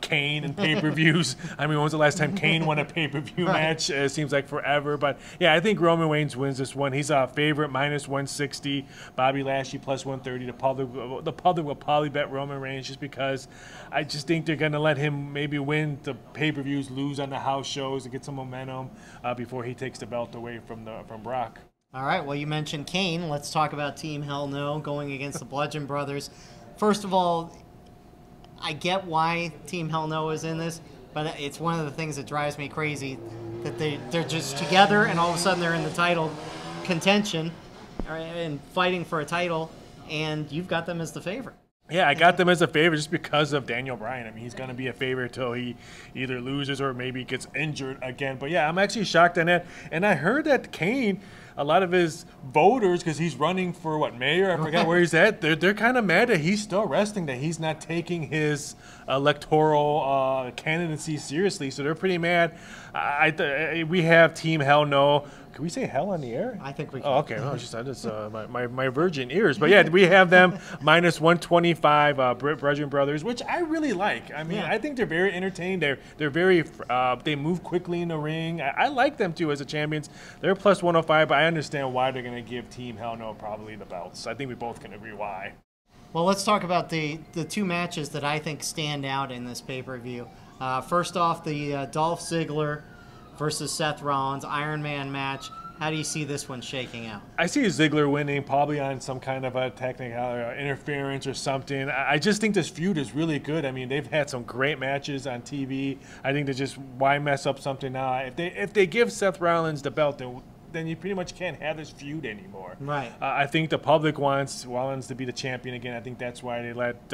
Kane in pay-per-views. I mean, when was the last time Kane won a pay-per-view match? It seems like forever. But, yeah, I think Roman Reigns wins this one. He's a favorite, minus 160. Bobby Lashley, plus 130. The public will probably bet Roman Reigns, just because I just think they're going to let him maybe win the pay-per-views, lose on the house shows, and get some momentum before he takes the belt away from Brock. All right, well, you mentioned Kane. Let's talk about Team Hell No going against the Bludgeon Brothers. First of all, I get why Team Hell No is in this, but it's one of the things that drives me crazy, that they're just together and all of a sudden they're in the title contention and fighting for a title, and you've got them as the favorite. Yeah, I got them as a favorite just because of Daniel Bryan. I mean, he's going to be a favorite until he either loses or maybe gets injured again. But, yeah, I'm actually shocked on that. And I heard that Kane, a lot of his voters, because he's running for, mayor? I forgot where he's at. They're kind of mad that he's still resting, that he's not taking his electoral candidacy seriously. So they're pretty mad. We have Team Hell No. Can we say hell on the air? I think we can. Oh, okay. No, it's just my virgin ears. But, yeah, we have them minus 125, Bludgeon Brothers, which I really like. I mean, I think they're very entertaining. They're very they move quickly in the ring. I like them, too, as the champions. They're plus 105, but I understand why they're going to give Team Hell No probably the belts. I think we both can agree why. Well, let's talk about the two matches that I think stand out in this pay-per-view. First off, the Dolph Ziggler versus Seth Rollins Iron Man match. How do you see this one shaking out? I see Ziggler winning, probably on some kind of a technical interference or something. I just think this feud is really good. I mean, they've had some great matches on TV. I think why mess up something now? If they give Seth Rollins the belt, then you pretty much can't have this feud anymore. Right. I think the public wants Rollins to be the champion again. I think that's why they let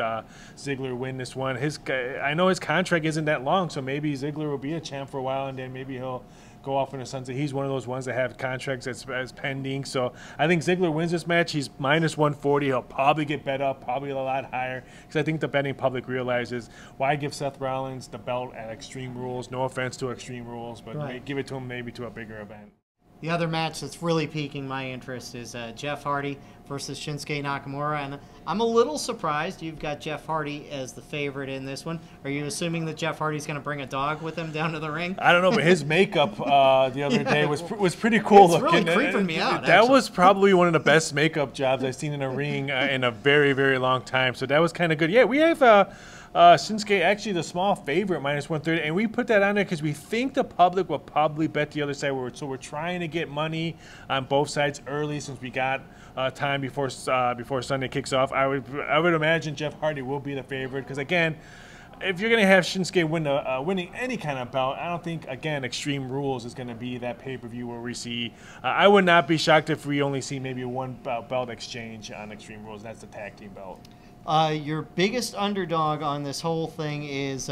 Ziggler win this one. I know his contract isn't that long, so maybe Ziggler will be a champ for a while, and then maybe he'll go off in the sunset. He's one of those ones that have contracts as pending. So I think Ziggler wins this match. He's minus 140. He'll probably get bet up, probably a lot higher, because I think the betting public realizes why give Seth Rollins the belt at Extreme Rules. No offense to Extreme Rules, but give it to him maybe to a bigger event. The other match that's really piquing my interest is Jeff Hardy versus Shinsuke Nakamura, and I'm a little surprised you've got Jeff Hardy as the favorite in this one. Are you assuming that Jeff Hardy's going to bring a dog with him down to the ring? I don't know, but his makeup the other day was pretty cool looking. It's really creeping me out. That was probably one of the best makeup jobs I've seen in a ring in a very, very long time. So that was kind of good. Yeah, we have Shinsuke actually the small favorite, minus 130, and we put that on there because we think the public will probably bet the other side. So we're trying to get money on both sides early since we got time before Sunday kicks off. I would imagine Jeff Hardy will be the favorite because, again, if you're going to have Shinsuke winning any kind of belt, I don't think, again, Extreme Rules is going to be that pay-per-view where we see. I would not be shocked if we only see maybe one belt exchange on Extreme Rules. That's the tag team belt. Your biggest underdog on this whole thing is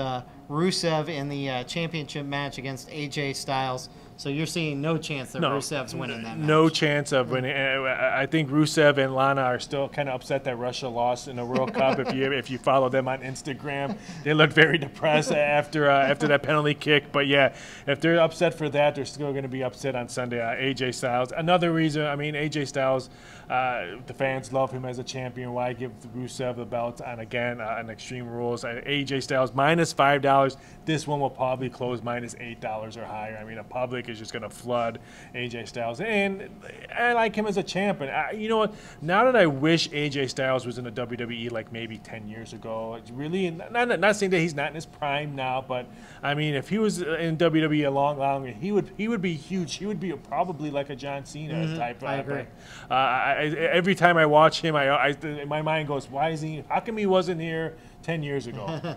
Rusev in the championship match against AJ Styles. So you're seeing no chance that Rusev's winning that match? No chance of winning. I think Rusev and Lana are still kind of upset that Russia lost in the World Cup. If you follow them on Instagram, they look very depressed after that penalty kick. But yeah, if they're upset for that, they're still going to be upset on Sunday. AJ Styles. Another reason, I mean, AJ Styles, the fans love him as a champion. Why give Rusev the belt on Extreme Rules? AJ Styles -$5. This one will probably close -$8 or higher. I mean, a public is just going to flood AJ Styles, and I like him as a champ. And you know what? Now that I wish AJ Styles was in the WWE like maybe 10 years ago, it's really not saying that he's not in his prime now, but I mean, if he was in WWE a long he would be huge. He would be probably like a John Cena type. I agree. Every time I watch him, my mind goes, why is he? How come he wasn't here 10 years ago?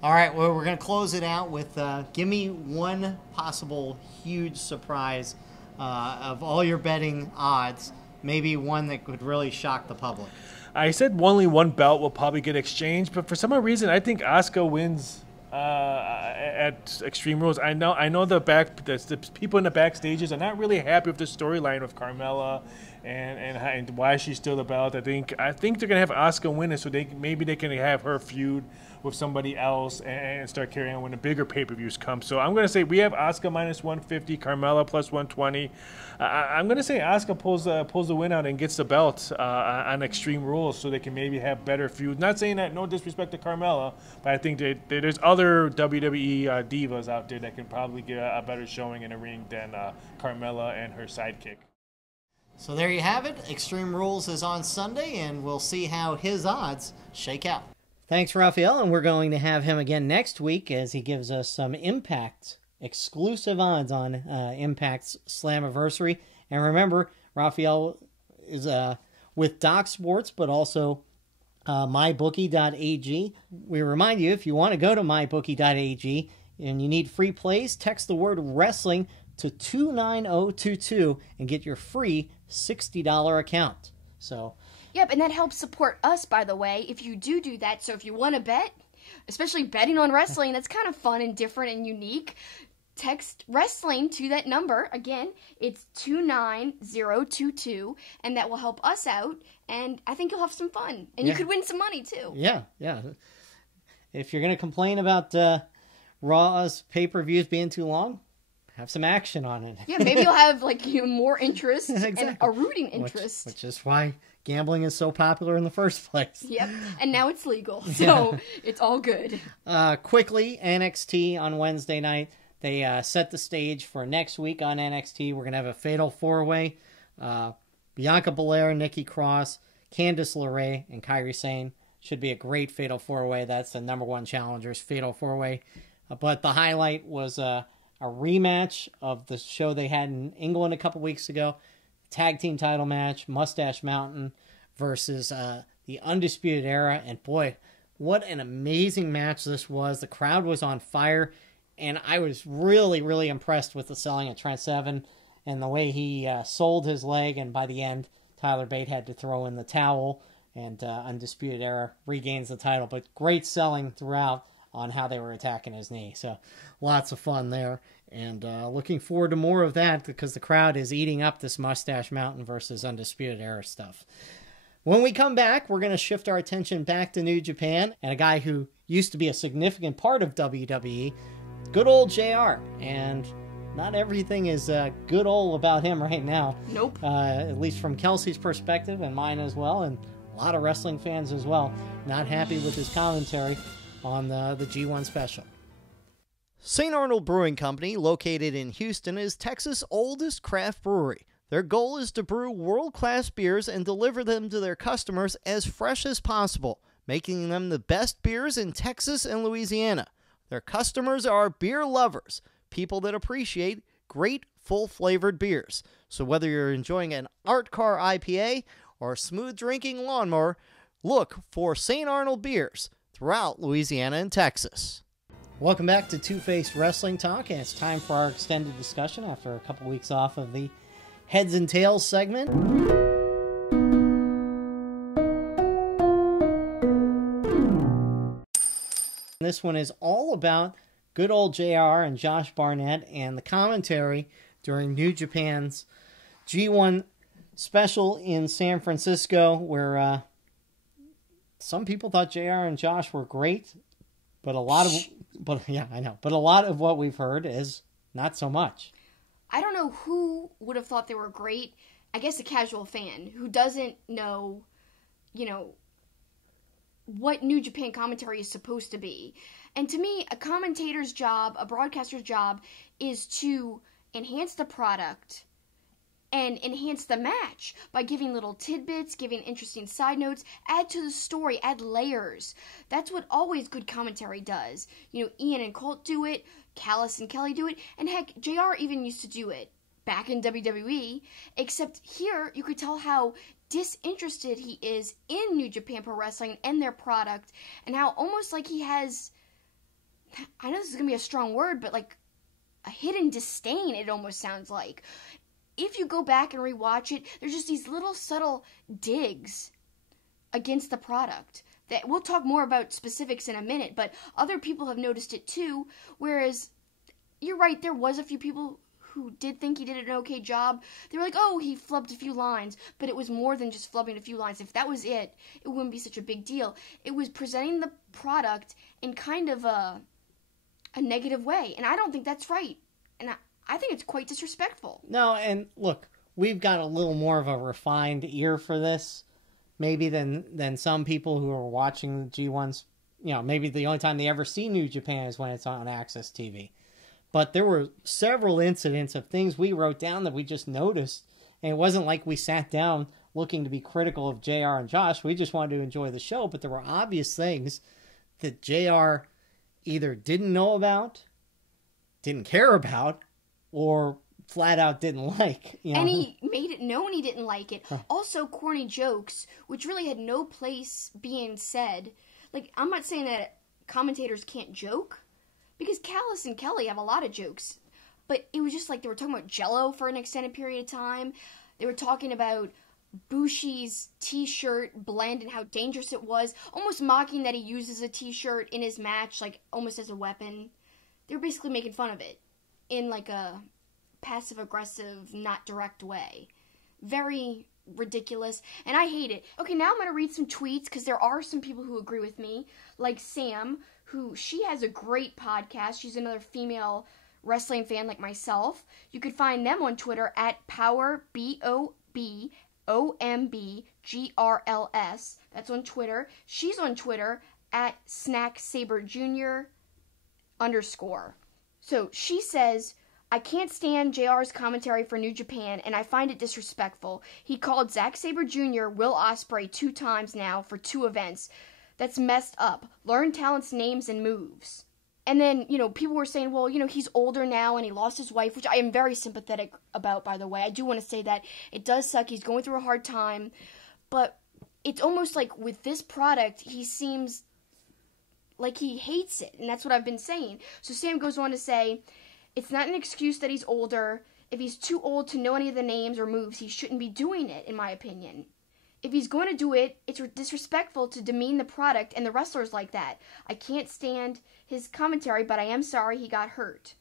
All right, well, we're going to close it out with give me one possible huge surprise of all your betting odds, maybe one that could really shock the public. I said only one belt will probably get exchanged, but for some reason, I think Asuka wins at Extreme Rules. I know the people in the backstages are not really happy with the storyline of Carmella and why she's still the belt. I think they're gonna have Asuka win it, so maybe they can have her feud with somebody else and start carrying on when the bigger pay-per-views come. So I'm going to say we have Asuka -150, Carmella +120. I'm going to say Asuka pulls the win out and gets the belt on Extreme Rules, so they can maybe have better feuds. Not saying that, no disrespect to Carmella, but I think there's other WWE divas out there that can probably get a better showing in a ring than Carmella and her sidekick. So there you have it. Extreme Rules is on Sunday, and we'll see how his odds shake out. Thanks, Raphael, and we're going to have him again next week as he gives us some Impact exclusive odds on Impact's Slammiversary. And remember, Raphael is with Doc Sports, but also mybookie.ag. We remind you, if you want to go to mybookie.ag and you need free plays, text the word wrestling to 29022 and get your free $60 account. So. Yep, and that helps support us, by the way, if you do that. So if you want to bet, especially betting on wrestling, that's kind of fun and different and unique, text wrestling to that number. Again, it's 29022, and that will help us out, and I think you'll have some fun. And you could win some money, too. Yeah. If you're going to complain about Raw's pay-per-views being too long, have some action on it. Yeah, maybe you'll have even more interest and a rooting interest. Which is why gambling is so popular in the first place. Yep, and now it's legal, so it's all good. Quickly, NXT on Wednesday night. They set the stage for next week on NXT. We're going to have a fatal four-way. Bianca Belair, Nikki Cross, Candice LeRae, and Kairi Sane. Should be a great fatal four-way. That's the number one challenger's fatal four-way. But the highlight was a rematch of the show they had in England a couple weeks ago. Tag team title match, Mustache Mountain versus the Undisputed Era. And boy, what an amazing match this was. The crowd was on fire, and I was really, really impressed with the selling of Trent Seven and the way he sold his leg. And by the end, Tyler Bate had to throw in the towel, and Undisputed Era regains the title. But great selling throughout on how they were attacking his knee. So lots of fun there. And looking forward to more of that because the crowd is eating up this Mustache Mountain versus Undisputed Era stuff. When we come back, we're going to shift our attention back to New Japan and a guy who used to be a significant part of WWE, good old JR. And not everything is good old about him right now. Nope. At least from Kelsi's perspective and mine as well, and a lot of wrestling fans as well. Not happy with his commentary on the G1 special. St. Arnold Brewing Company, located in Houston, is Texas' oldest craft brewery. Their goal is to brew world-class beers and deliver them to their customers as fresh as possible, making them the best beers in Texas and Louisiana. Their customers are beer lovers, people that appreciate great, full-flavored beers. So whether you're enjoying an art car IPA or a smooth-drinking lawnmower, look for St. Arnold Beers, throughout Louisiana and Texas. Welcome back to Two-Faced Wrestling Talk, and it's time for our extended discussion after a couple weeks off of the Heads and Tails segment. This one is all about good old JR and Josh Barnett and the commentary during New Japan's G1 special in San Francisco, where some people thought JR and Josh were great, but a lot of what we've heard is not so much. I don't know who would have thought they were great. I guess a casual fan who doesn't know, what New Japan commentary is supposed to be. And to me, a commentator's job, a broadcaster's job, is to enhance the product and enhance the match by giving little tidbits, giving interesting side notes, add to the story, add layers. That's what always good commentary does. Ian and Colt do it, Callis and Kelly do it, and heck, JR even used to do it back in WWE, except here you could tell how disinterested he is in New Japan Pro Wrestling and their product, and how almost like he has, I know this is going to be a strong word, but like a hidden disdain, it almost sounds like. If you go back and rewatch it, there's just these little subtle digs against the product. That we'll talk more about specifics in a minute, but other people have noticed it too, whereas you're right, there was a few people who did think he did an okay job. They were like, oh, he flubbed a few lines, but it was more than just flubbing a few lines. If that was it, it wouldn't be such a big deal. It was presenting the product in kind of a negative way, and I don't think that's right. And I think it's quite disrespectful. No, and look, we've got a little more of a refined ear for this, maybe than some people who are watching the G1s. Maybe the only time they ever see New Japan is when it's on Access TV. But there were several incidents of things we wrote down that we just noticed, and it wasn't like we sat down looking to be critical of JR and Josh. We just wanted to enjoy the show, but there were obvious things that JR either didn't know about, didn't care about, or flat out didn't like. And he made it known he didn't like it. Also, corny jokes, which really had no place being said. Like, I'm not saying that commentators can't joke, because Callis and Kelly have a lot of jokes. But it was just like they were talking about Jell-O for an extended period of time. They were talking about Bushi's t-shirt blend and how dangerous it was, almost mocking that he uses a t-shirt in his match, like almost as a weapon. They were basically making fun of it in like a passive-aggressive, not direct way. Very ridiculous, and I hate it. Okay, now I'm going to read some tweets, because there are some people who agree with me, like Sam, she has a great podcast. She's another female wrestling fan like myself. You could find them on Twitter at Power, BOBOMBGRLS. That's on Twitter. She's on Twitter at SnackSaberJr_. So she says, I can't stand JR's commentary for New Japan, and I find it disrespectful. He called Zack Sabre Jr. Will Ospreay 2 times now for 2 events. That's messed up. Learn talent's names and moves. And then, people were saying, well, he's older now and he lost his wife, which I am very sympathetic about, by the way. I do want to say that. It does suck. He's going through a hard time. But it's almost like with this product, he seems like he hates it. And that's what I've been saying. So Sam goes on to say, it's not an excuse that he's older. If he's too old to know any of the names or moves, he shouldn't be doing it, in my opinion. If he's going to do it, it's disrespectful to demean the product and the wrestlers like that. I can't stand his commentary, but I am sorry he got hurt.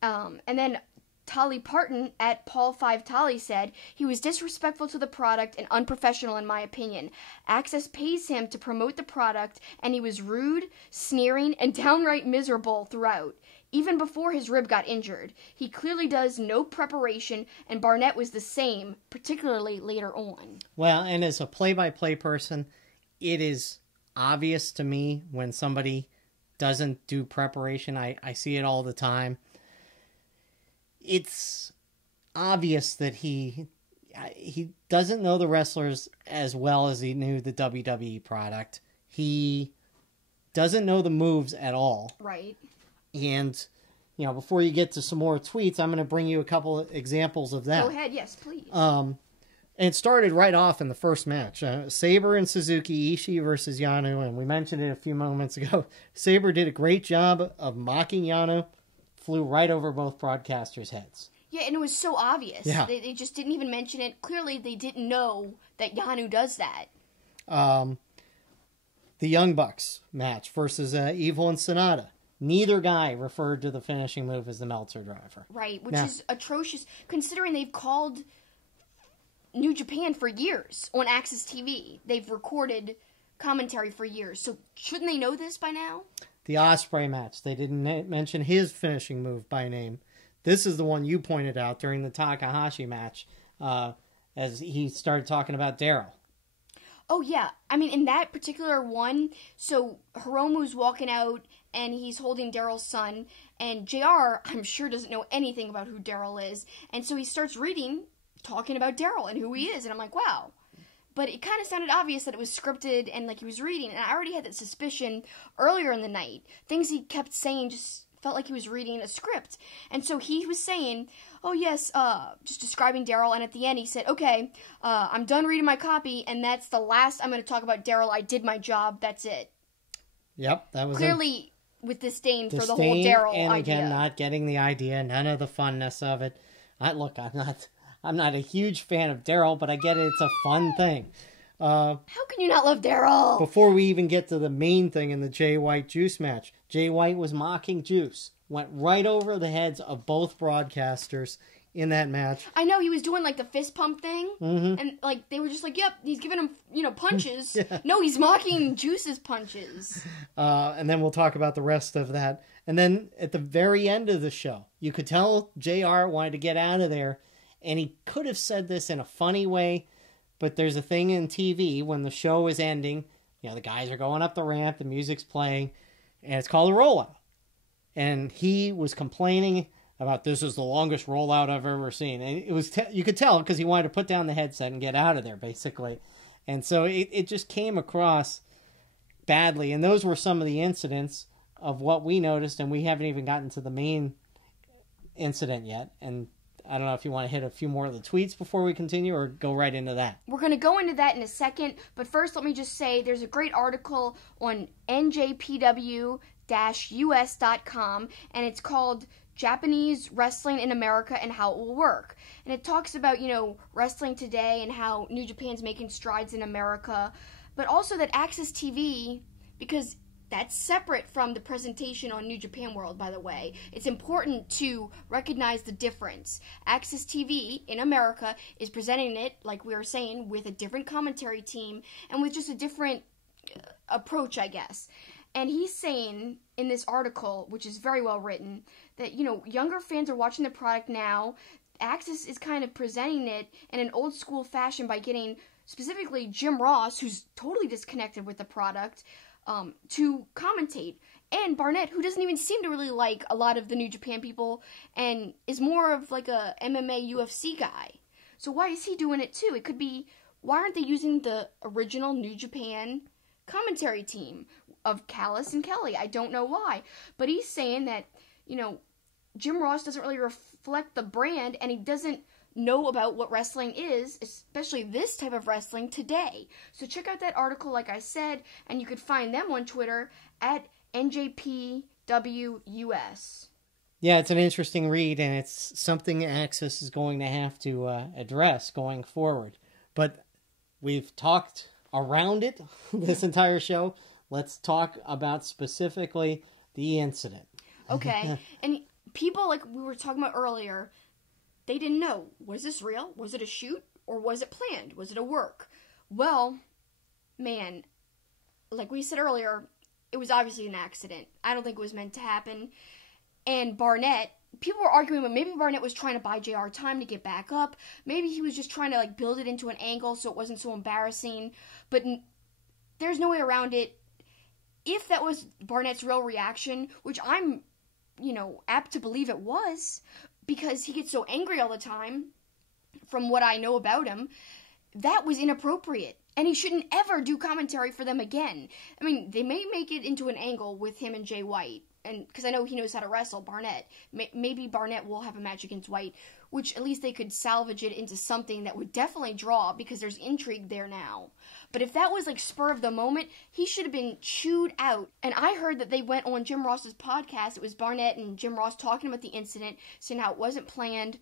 And then Tolly Parton at Paul5Tolly said, he was disrespectful to the product and unprofessional in my opinion. Access pays him to promote the product, and he was rude, sneering, and downright miserable throughout. Even before his rib got injured. He clearly does no preparation, and Barnett was the same, particularly later on. Well, and as a play-by-play person, it is obvious to me when somebody doesn't do preparation. I see it all the time. It's obvious that he doesn't know the wrestlers as well as he knew the WWE product. He doesn't know the moves at all. Right. And, before you get to some more tweets, I'm going to bring you a couple of examples of that. Go ahead, yes, please. And it started right off in the first match. Sabre and Suzuki, Ishii versus Yano, and we mentioned it a few moments ago. Sabre did a great job of mocking Yano, flew right over both broadcasters' heads. Yeah, and it was so obvious. Yeah. They just didn't even mention it. Clearly, they didn't know that Yano does that. The Young Bucks match versus Evil and Sonata. Neither guy referred to the finishing move as the Meltzer driver. Right, which is atrocious, considering they've called New Japan for years on Access TV. They've recorded commentary for years, so shouldn't they know this by now? The Ospreay match, they didn't mention his finishing move by name. This is the one you pointed out during the Takahashi match, as he started talking about Daryl. Oh, yeah. I mean, in that particular one, so Hiromu's walking out, and he's holding Daryl's son, and JR, I'm sure, doesn't know anything about who Daryl is, and so he starts reading, talking about Daryl and who he is, and I'm like, wow. But it kind of sounded obvious that it was scripted and like he was reading, and I already had that suspicion earlier in the night. Things he kept saying just felt like he was reading a script. And so he was saying, oh yes, just describing Daryl, and at the end he said, okay, I'm done reading my copy, and that's the last I'm going to talk about Daryl. I did my job, that's it. Yep, that was clearly with disdain for the whole Daryl idea. And again, not getting the idea, none of the funness of it. I'm not a huge fan of Daryl, but I get it. It's a fun thing. How can you not love Daryl? Before we even get to the main thing in the Jay White Juice match, Jay White was mocking Juice. Went right over the heads of both broadcasters in that match. I know, he was doing like the fist pump thing. Mm-hmm. And like they were just like, yep, he's giving him, punches. Yeah. No, he's mocking Juice's punches. And then we'll talk about the rest of that. And then at the very end of the show, you could tell JR wanted to get out of there. And he could have said this in a funny way, but there's a thing in TV when the show is ending, the guys are going up the ramp, the music's playing, and it's called a rollout. And he was complaining about, this is the longest rollout I've ever seen. And it was you could tell because he wanted to put down the headset and get out of there, basically. And so it just came across badly. And those were some of the incidents of what we noticed, and we haven't even gotten to the main incident yet. And I don't know if you want to hit a few more of the tweets before we continue or go right into that. We're going to go into that in a second, but first let me just say there's a great article on NJPW-US.com, and it's called Japanese Wrestling in America and How It Will Work. And it talks about, wrestling today and how New Japan's making strides in America, but also that Access TV, because that's separate from the presentation on New Japan World, by the way. It's important to recognize the difference. Access TV in America is presenting it, like we were saying, with a different commentary team and with just a different approach, I guess. And he's saying in this article, which is very well written, that, younger fans are watching the product now. Access is kind of presenting it in an old school fashion by getting specifically Jim Ross, who's totally disconnected with the product, to commentate, and Barnett, who doesn't even seem to really like a lot of the New Japan people and is more of like a MMA UFC guy. So why is he doing it too? It could be, why aren't they using the original New Japan commentary team of Callis and Kelly? I don't know why, but he's saying that, Jim Ross doesn't really reflect the brand, and he doesn't know about what wrestling is, especially this type of wrestling today. So check out that article, like I said, and you could find them on Twitter at NJPWUS. Yeah, it's an interesting read, and it's something Access is going to have to address going forward. But we've talked around it this entire show. Let's talk about specifically the incident. Okay, and people, like we were talking about earlier, they didn't know, was this real? Was it a shoot? Or was it planned? Was it a work? Well, man, like we said earlier, it was obviously an accident. I don't think it was meant to happen. And Barnett, people were arguing, well, maybe Barnett was trying to buy JR time to get back up. Maybe he was just trying to build it into an angle so it wasn't so embarrassing. But there's no way around it. If that was Barnett's real reaction, which I'm, apt to believe it was, because he gets so angry all the time, from what I know about him, that was inappropriate. And he shouldn't ever do commentary for them again. I mean, they may make it into an angle with him and Jay White, and because I know he knows how to wrestle, Barnett. Maybe Barnett will have a match against White, which at least they could salvage it into something that would definitely draw, because there's intrigue there now. But if that was like spur of the moment, he should have been chewed out. And I heard that they went on Jim Ross's podcast. It was Barnett and Jim Ross talking about the incident, saying how it wasn't planned.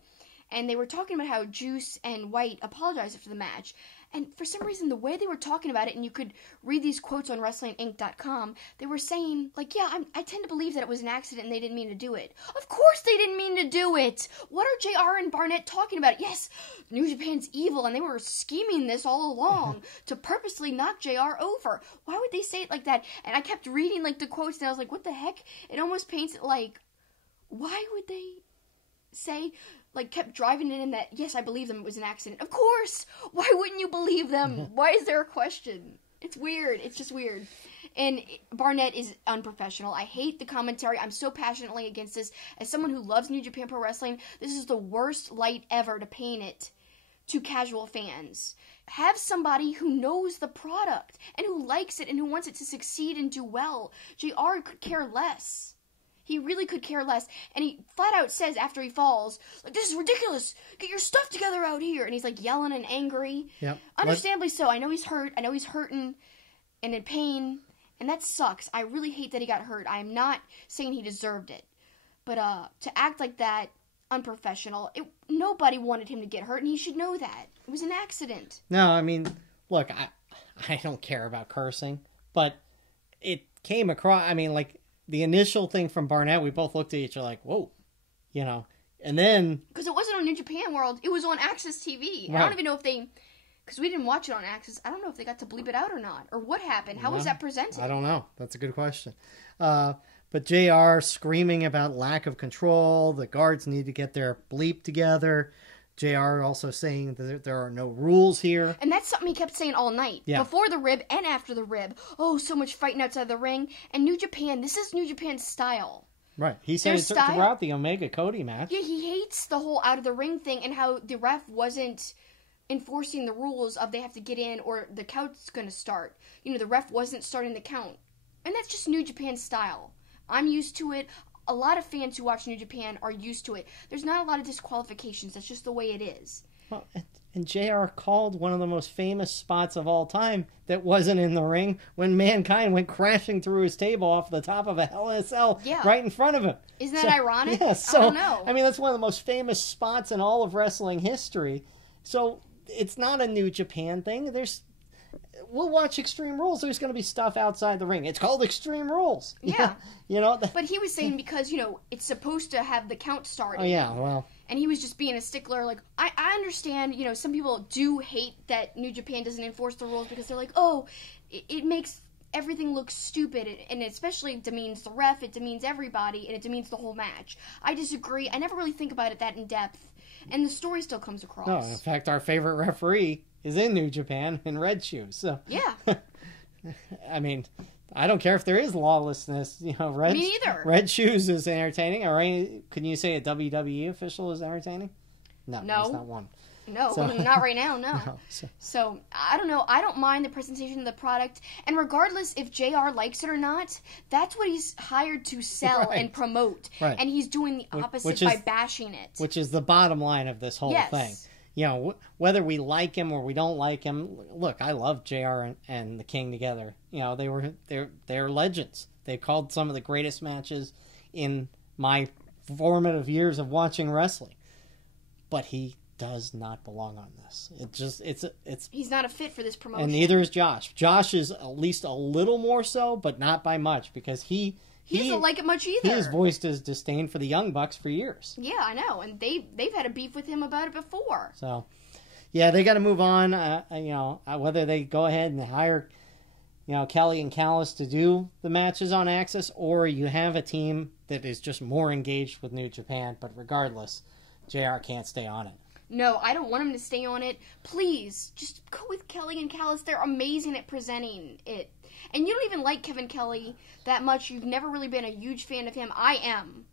And they were talking about how Juice and White apologized after the match. And for some reason, the way they were talking about it, and you could read these quotes on WrestlingInc.com, they were saying, like, yeah, I tend to believe that it was an accident and they didn't mean to do it. Of course they didn't mean to do it! What are JR and Barnett talking about? Yes, New Japan's evil, and they were scheming this all along to purposely knock JR over. Why would they say it like that? And I kept reading, like, the quotes, and I was like, what the heck? It almost paints it like, why would they say... like, kept driving it in that, yes, I believe them, it was an accident. Of course! Why wouldn't you believe them? Why is there a question? It's weird. It's just weird. And Barnett is unprofessional. I hate the commentary. I'm so passionately against this. As someone who loves New Japan Pro Wrestling, this is the worst light ever to paint it to casual fans. Have somebody who knows the product, and who likes it, and who wants it to succeed and do well. JR could care less. He really could care less. And he flat out says after he falls, like, this is ridiculous. Get your stuff together out here. And he's like yelling and angry. Yep. Understandably so. I know he's hurt. I know he's hurting and in pain. And that sucks. I really hate that he got hurt. I'm not saying he deserved it. But to act like that, unprofessional, nobody wanted him to get hurt, and he should know that. It was an accident. No, I mean, look, I don't care about cursing. But it came across, I mean, like, the initial thing from Barnett, we both looked at each other like, whoa, you know, and then... because it wasn't on New Japan World, it was on Access TV. Right. I don't even know if they, because we didn't watch it on Access, I don't know if they got to bleep it out or not, or what happened, how was that presented? I don't know, that's a good question. But JR screaming about lack of control, the guards need to get their bleep together, JR also saying that there are no rules here. And that's something he kept saying all night. Yeah. Before the rib and after the rib. Oh, so much fighting outside the ring. And New Japan, this is New Japan's style. Right. He said it throughout the Omega Cody match. Yeah, he hates the whole out of the ring thing and how the ref wasn't enforcing the rules of they have to get in or the count's going to start. You know, the ref wasn't starting the count. And that's just New Japan's style. I'm used to it. A lot of fans who watch New Japan are used to it. There's not a lot of disqualifications. That's just the way it is. Well, and JR called one of the most famous spots of all time that wasn't in the ring when Mankind went crashing through his table off the top of a Hell in a Cell right in front of him. Isn't that ironic? Yeah, so, I don't know. I mean, that's one of the most famous spots in all of wrestling history. So it's not a New Japan thing. We'll watch Extreme Rules. There's going to be stuff outside the ring. It's called Extreme Rules. Yeah. You know? But he was saying because, you know, it's supposed to have the count started. Oh, yeah, well. And he was just being a stickler. Like, I understand, you know, some people do hate that New Japan doesn't enforce the rules because they're like, oh, it makes everything look stupid. And it especially demeans the ref. It demeans everybody. And it demeans the whole match. I disagree. I never really think about it that in depth. And the story still comes across. No, in fact, our favorite referee is in New Japan in red shoes. So yeah. I mean, I don't care if there is lawlessness. You know, Me neither. Red shoes is entertaining. Or can you say a WWE official is entertaining? No, there's not one. No, not right now, no. So, I don't know. I don't mind the presentation of the product. And regardless if JR likes it or not, that's what he's hired to sell and promote. Right. And he's doing the opposite by bashing it. Which is the bottom line of this whole thing. You know, whether we like him or we don't like him, look, I love JR and the King together. You know, they're legends. They called some of the greatest matches in my formative years of watching wrestling. But he does not belong on this. He's not a fit for this promotion. And neither is Josh. Josh is at least a little more so, but not by much, because he doesn't like it much either. He has voiced his disdain for the Young Bucks for years. Yeah, I know, and they've had a beef with him about it before. So, yeah, they got to move on. You know, whether they go ahead and hire, you know, Kelly and Callis to do the matches on Access, or you have a team that is just more engaged with New Japan. But regardless, JR can't stay on it. No, I don't want him to stay on it. Please, just go with Kelly and Callis. They're amazing at presenting it. And you don't even like Kevin Kelly that much. You've never really been a huge fan of him. I am.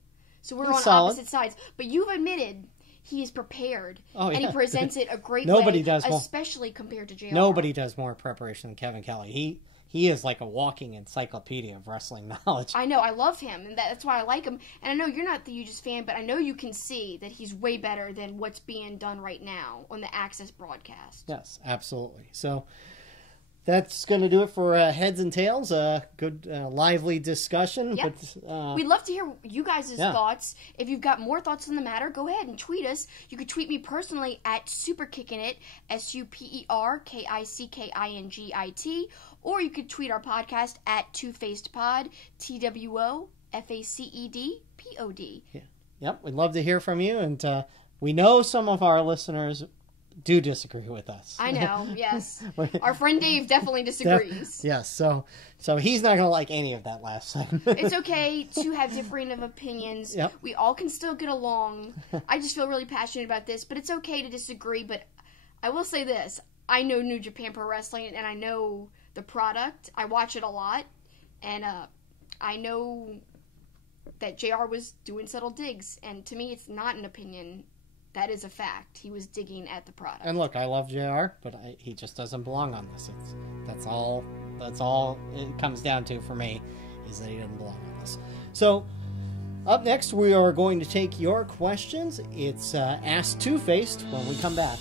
So we're on opposite sides. But you've admitted he is prepared. Oh, yeah. And he presents it a great way. Does especially compared to JR. Nobody does more preparation than Kevin Kelly. he is like a walking encyclopedia of wrestling knowledge. I know, I love him, and that's why I like him. And I know you're not the hugest fan, but I know you can see that he's way better than what's being done right now on the Access broadcast. Yes, absolutely. So that's going to do it for Heads and Tails. Good, lively discussion. Yep. But, we'd love to hear you guys' thoughts. If you've got more thoughts on the matter, go ahead and tweet us. You could tweet me personally at SuperKickingIt, SuperKickingIt, or you could tweet our podcast at TwoFacedPod, TWOFACEDPOD. Yeah. Yep, we'd love to hear from you, and we know some of our listeners do disagree with us. I know, yes. Our friend Dave definitely disagrees. Yes, so he's not going to like any of that last segment. It's okay to have differing of opinions. Yep. We all can still get along. I just feel really passionate about this, but it's okay to disagree. But I will say this. I know New Japan Pro Wrestling, and I know the product. I watch it a lot, and I know that JR was doing subtle digs, and to me it's not an opinion. That is a fact. He was digging at the product. And look, I love JR, but he just doesn't belong on this. That's all it comes down to for me, is that he doesn't belong on this. So, up next, we are going to take your questions. It's Ask Two-Faced when we come back.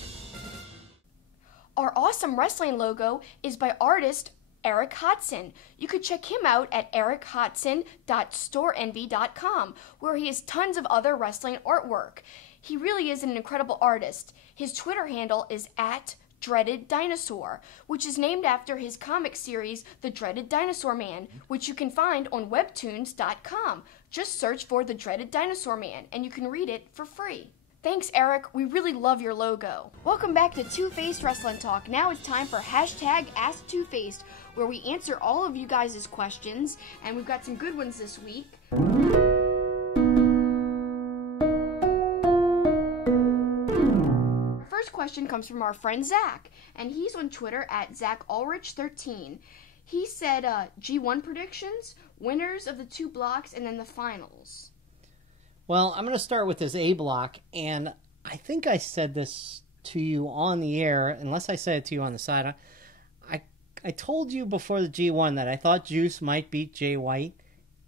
Our awesome wrestling logo is by artist Eric Hodson. You could check him out at erichodson.storeenvy.com, where he has tons of other wrestling artwork. He really is an incredible artist. His Twitter handle is at Dreaded Dinosaur, which is named after his comic series, The Dreaded Dinosaur Man, which you can find on webtoons.com. Just search for The Dreaded Dinosaur Man, and you can read it for free. Thanks, Eric. We really love your logo. Welcome back to Two-Faced Wrestling Talk. Now it's time for hashtag Ask Two-Faced, where we answer all of you guys' questions, and we've got some good ones this week. First question comes from our friend Zach, and he's on Twitter at ZachUlrich13. He said G1 predictions, winners of the 2 blocks, and then the finals. Well, I'm going to start with this A block, and I think I said this to you on the air, unless I said it to you on the side. I told you before the G1 that I thought Juice might beat Jay White,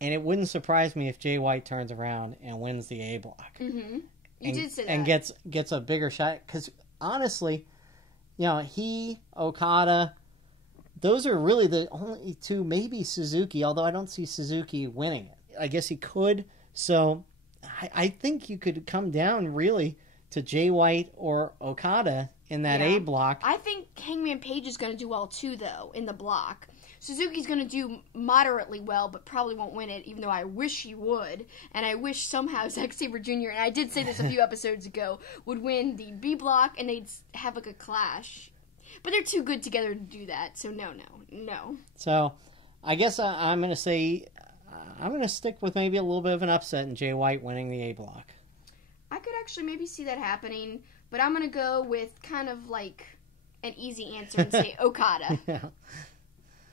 and it wouldn't surprise me if Jay White turns around and wins the A block. Mm-hmm. You did say that. And gets a bigger shot, because honestly, he, Okada, those are really the only 2, maybe Suzuki, although I don't see Suzuki winning it. I guess he could, so I think you could come down really to Jay White or Okada in that A block. I think Hangman Page is going to do well too, though, in the block. Suzuki's going to do moderately well, but probably won't win it, even though I wish he would. And I wish somehow Zack Sabre Jr., and I did say this a few episodes ago, would win the B block, and they'd have like a clash. But they're too good together to do that, so no. So I guess I'm going to say I'm going to stick with maybe a little bit of an upset in Jay White winning the A block. I could actually maybe see that happening, but I'm going to go with kind of like an easy answer and say Okada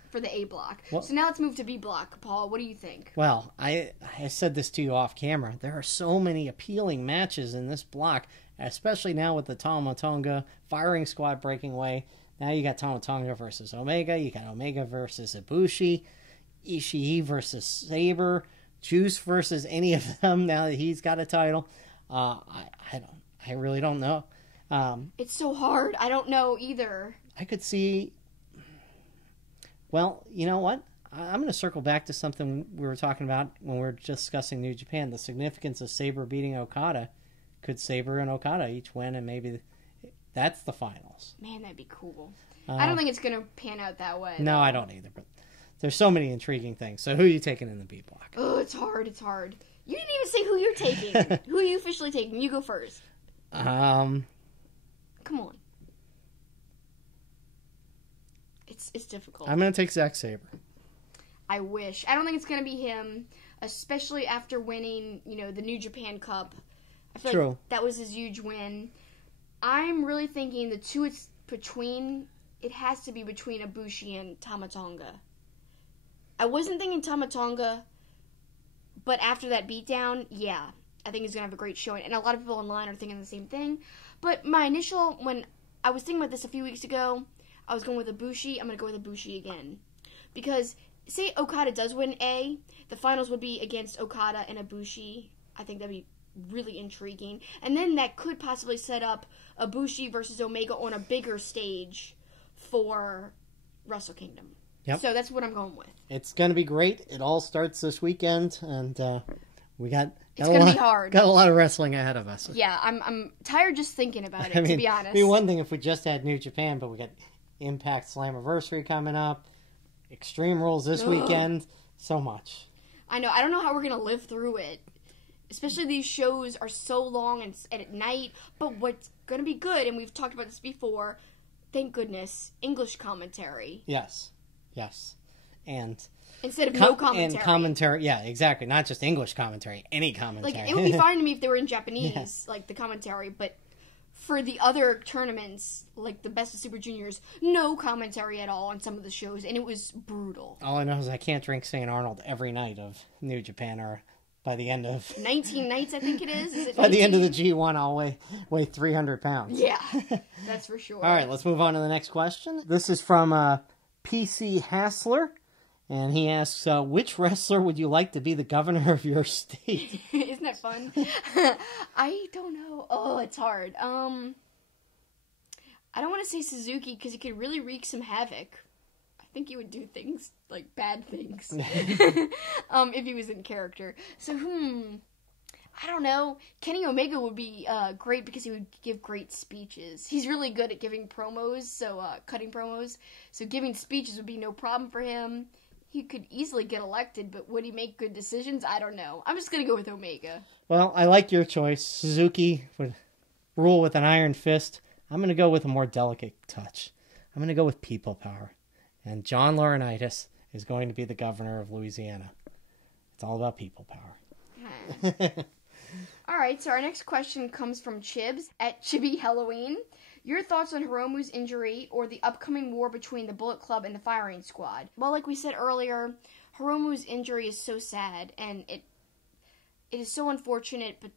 for the A block. Well, so now let's move to B block. Paul, what do you think? Well, I said this to you off camera. There are so many appealing matches in this block, especially now with the Tama Tonga firing squad breaking away. Now you got Tama Tonga versus Omega. You got Omega versus Ibushi. Ishii versus Sabre. Juice versus any of them now that he's got a title. I really don't know. It's so hard. I don't know either. I could see. Well, you know what? I'm going to circle back to something we were talking about when we were discussing New Japan. The significance of Sabre beating Okada. Could Sabre and Okada each win, and maybe that's the finals? Man, that'd be cool. I don't think it's going to pan out that way. No, I don't either. But there's so many intriguing things. So who are you taking in the B block? Oh, it's hard. You didn't even say who you're taking. Who are you officially taking? You go first. Come on. It's difficult. I'm going to take Zack Sabre. I wish. I don't think it's going to be him, especially after winning, the New Japan Cup. I feel like that was his huge win. I'm really thinking the two it's between, it has to be between Ibushi and Tama Tonga. I wasn't thinking Tama Tonga, but after that beatdown, yeah, I think he's going to have a great showing. And a lot of people online are thinking the same thing. But when I was thinking about this a few weeks ago, I was going with Ibushi. I'm going to go with Ibushi again. Because say Okada does win A, the finals would be against Okada and Ibushi. I think that'd be really intriguing. And then that could possibly set up Ibushi versus Omega on a bigger stage for Wrestle Kingdom. Yep. So that's what I'm going with. It's going to be great. It all starts this weekend, and we got It's going to be hard. Got a lot of wrestling ahead of us. Yeah, I'm tired just thinking about it, I mean, to be honest. It'd be one thing if we just had New Japan, but we got Impact Slammiversary coming up, Extreme Rules this weekend, so much. I know. I don't know how we're going to live through it. Especially these shows are so long and at night. But what's going to be good, and we've talked about this before, thank goodness, English commentary. Yes. And instead of no commentary. And commentary, yeah, exactly. Not just English commentary, any commentary. Like, it would be fine to me if they were in Japanese, like the commentary, but for the other tournaments, like the Best of Super Juniors, no commentary at all on some of the shows, and it was brutal. All I know is I can't drink St. Arnold every night of New Japan, or by the end of 19 nights, I think it is. Is it by 19? the end of the G1, I'll weigh 300 pounds. Yeah, that's for sure. All right, let's move on to the next question. This is from PC Hassler, and he asks, which wrestler would you like to be the governor of your state? Isn't that fun? I don't know. Oh, it's hard. I don't want to say Suzuki because he could really wreak some havoc. I think he would do things, like bad things, if he was in character. So, I don't know. Kenny Omega would be great because he would give great speeches. He's really good at giving promos, so cutting promos. So giving speeches would be no problem for him. He could easily get elected, but would he make good decisions? I don't know. I'm just going to go with Omega. Well, I like your choice. Suzuki would rule with an iron fist. I'm going to go with a more delicate touch. I'm going to go with people power. And John Laurinaitis is going to be the governor of Louisiana. It's all about people power. All right, so our next question comes from Chibs at Chibi Halloween. Your thoughts on Hiromu's injury or the upcoming war between the Bullet Club and the Firing Squad? Well, like we said earlier, Hiromu's injury is so sad, and it is so unfortunate, but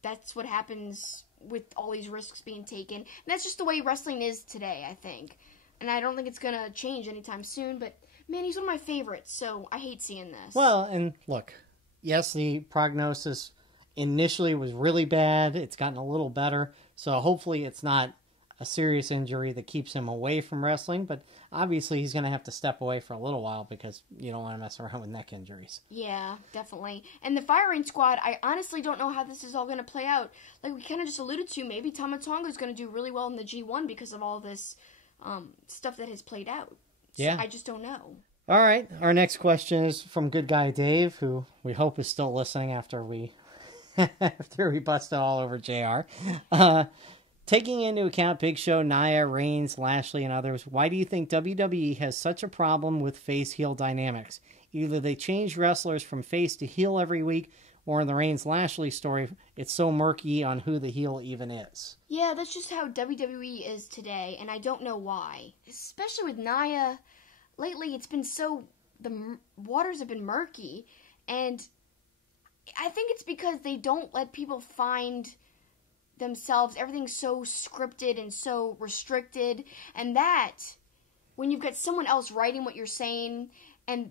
that's what happens with all these risks being taken. And that's just the way wrestling is today, I think. And I don't think it's going to change anytime soon, but man, he's one of my favorites, so I hate seeing this. Well, and look, yes, the prognosis initially was really bad. It's gotten a little better, so hopefully it's not a serious injury that keeps him away from wrestling, but obviously he's going to have to step away for a little while because you don't want to mess around with neck injuries. Yeah, definitely. And the Firing Squad, I honestly don't know how this is all going to play out. Like we kind of just alluded to, maybe Tama Tonga is going to do really well in the G1 because of all this stuff that has played out. So yeah. I just don't know. All right, our next question is from Good Guy Dave, who we hope is still listening after we busted all over JR. Taking into account Big Show, Nia, Reigns, Lashley, and others, why do you think WWE has such a problem with face-heel dynamics? Either they change wrestlers from face to heel every week, or in the Reigns-Lashley story, it's so murky on who the heel even is. Yeah, that's just how WWE is today, and I don't know why. Especially with Nia, lately it's been so... the waters have been murky, and I think it's because they don't let people find themselves. Everything's so scripted and so restricted, and that, when you've got someone else writing what you're saying, and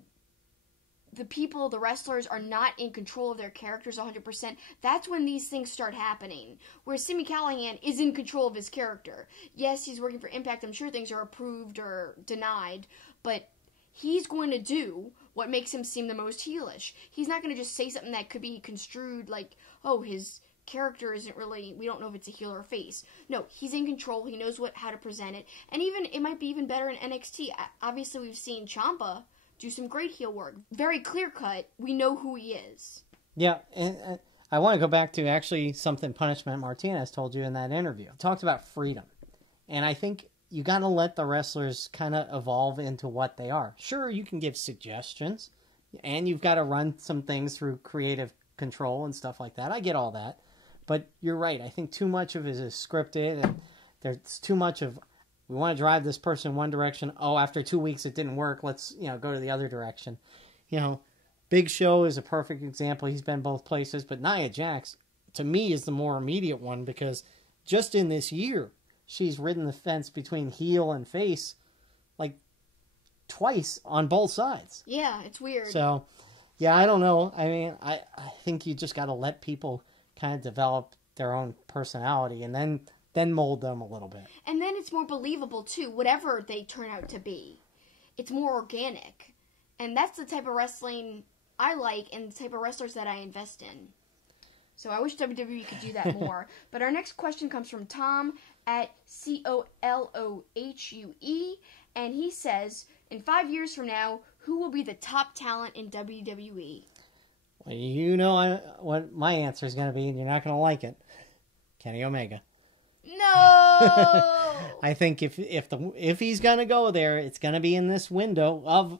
the people, the wrestlers, are not in control of their characters 100%, that's when these things start happening. Whereas Sami Callihan is in control of his character. Yes, he's working for Impact. I'm sure things are approved or denied, but he's going to do what makes him seem the most heelish. He's not going to just say something that could be construed like, oh, his character isn't really, we don't know if it's a heel or a face. No, he's in control. He knows how to present it. And even, it might be even better in NXT. Obviously, we've seen Ciampa do some great heel work. Very clear-cut. We know who he is. Yeah, and I want to go back to actually something Punishment Martinez told you in that interview. He talked about freedom. And I think you got to let the wrestlers kind of evolve into what they are. Sure, you can give suggestions, and you've got to run some things through creative control and stuff like that. I get all that. But you're right. I think too much of it is scripted, and there's too much of, we want to drive this person in one direction. Oh, after 2 weeks it didn't work. Let's, go to the other direction. Big Show is a perfect example. He's been both places. But Nia Jax, to me, is the more immediate one because just in this year, she's ridden the fence between heel and face like twice on both sides. Yeah, it's weird. So, yeah, I don't know. I mean, I think you just got to let people kind of develop their own personality and then mold them a little bit. And then it's more believable, too, whatever they turn out to be. It's more organic. And that's the type of wrestling I like and the type of wrestlers that I invest in. So I wish WWE could do that more. But our next question comes from Tom at COLOHUE. And he says, in 5 years from now, who will be the top talent in WWE? Well, you know what my answer is going to be, and you're not going to like it. Kenny Omega. No! I think if he's going to go there, it's going to be in this window of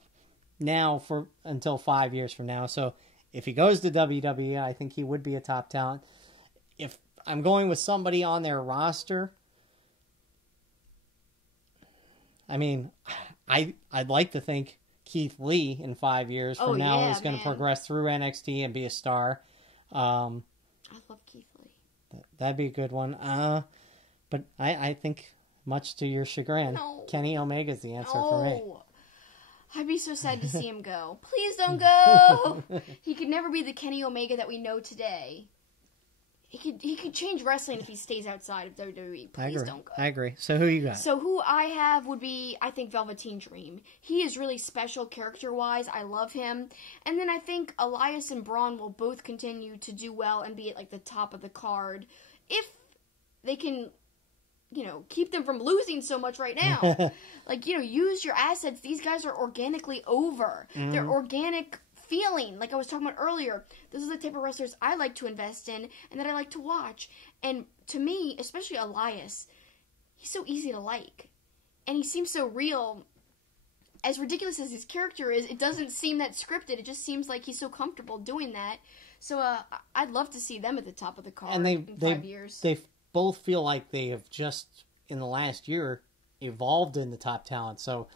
now until 5 years from now. So if he goes to WWE, I think he would be a top talent. If I'm going with somebody on their roster, I mean, I'd like to think Keith Lee in 5 years from now is going to progress through NXT and be a star. I love Keith Lee. That'd be a good one. But I think, much to your chagrin, Kenny Omega's the answer for me. I'd be so sad to see him go. Please don't go! He could never be the Kenny Omega that we know today. He could change wrestling if he stays outside of WWE. Please don't go. I agree. So who you got? So who I have would be, I think, Velveteen Dream. He is really special character-wise. I love him. And then I think Elias and Braun will both continue to do well and be at like the top of the card if they can, keep them from losing so much right now. Use your assets. These guys are organically over. Mm-hmm. They're organic feeling, like I was talking about earlier. Those are the type of wrestlers I like to invest in and that I like to watch. And to me, especially Elias, he's so easy to like. And he seems so real. As ridiculous as his character is, it doesn't seem that scripted. It just seems like he's so comfortable doing that. So I'd love to see them at the top of the card in 5 years. They both feel like they have just, in the last year, evolved into top talent. So,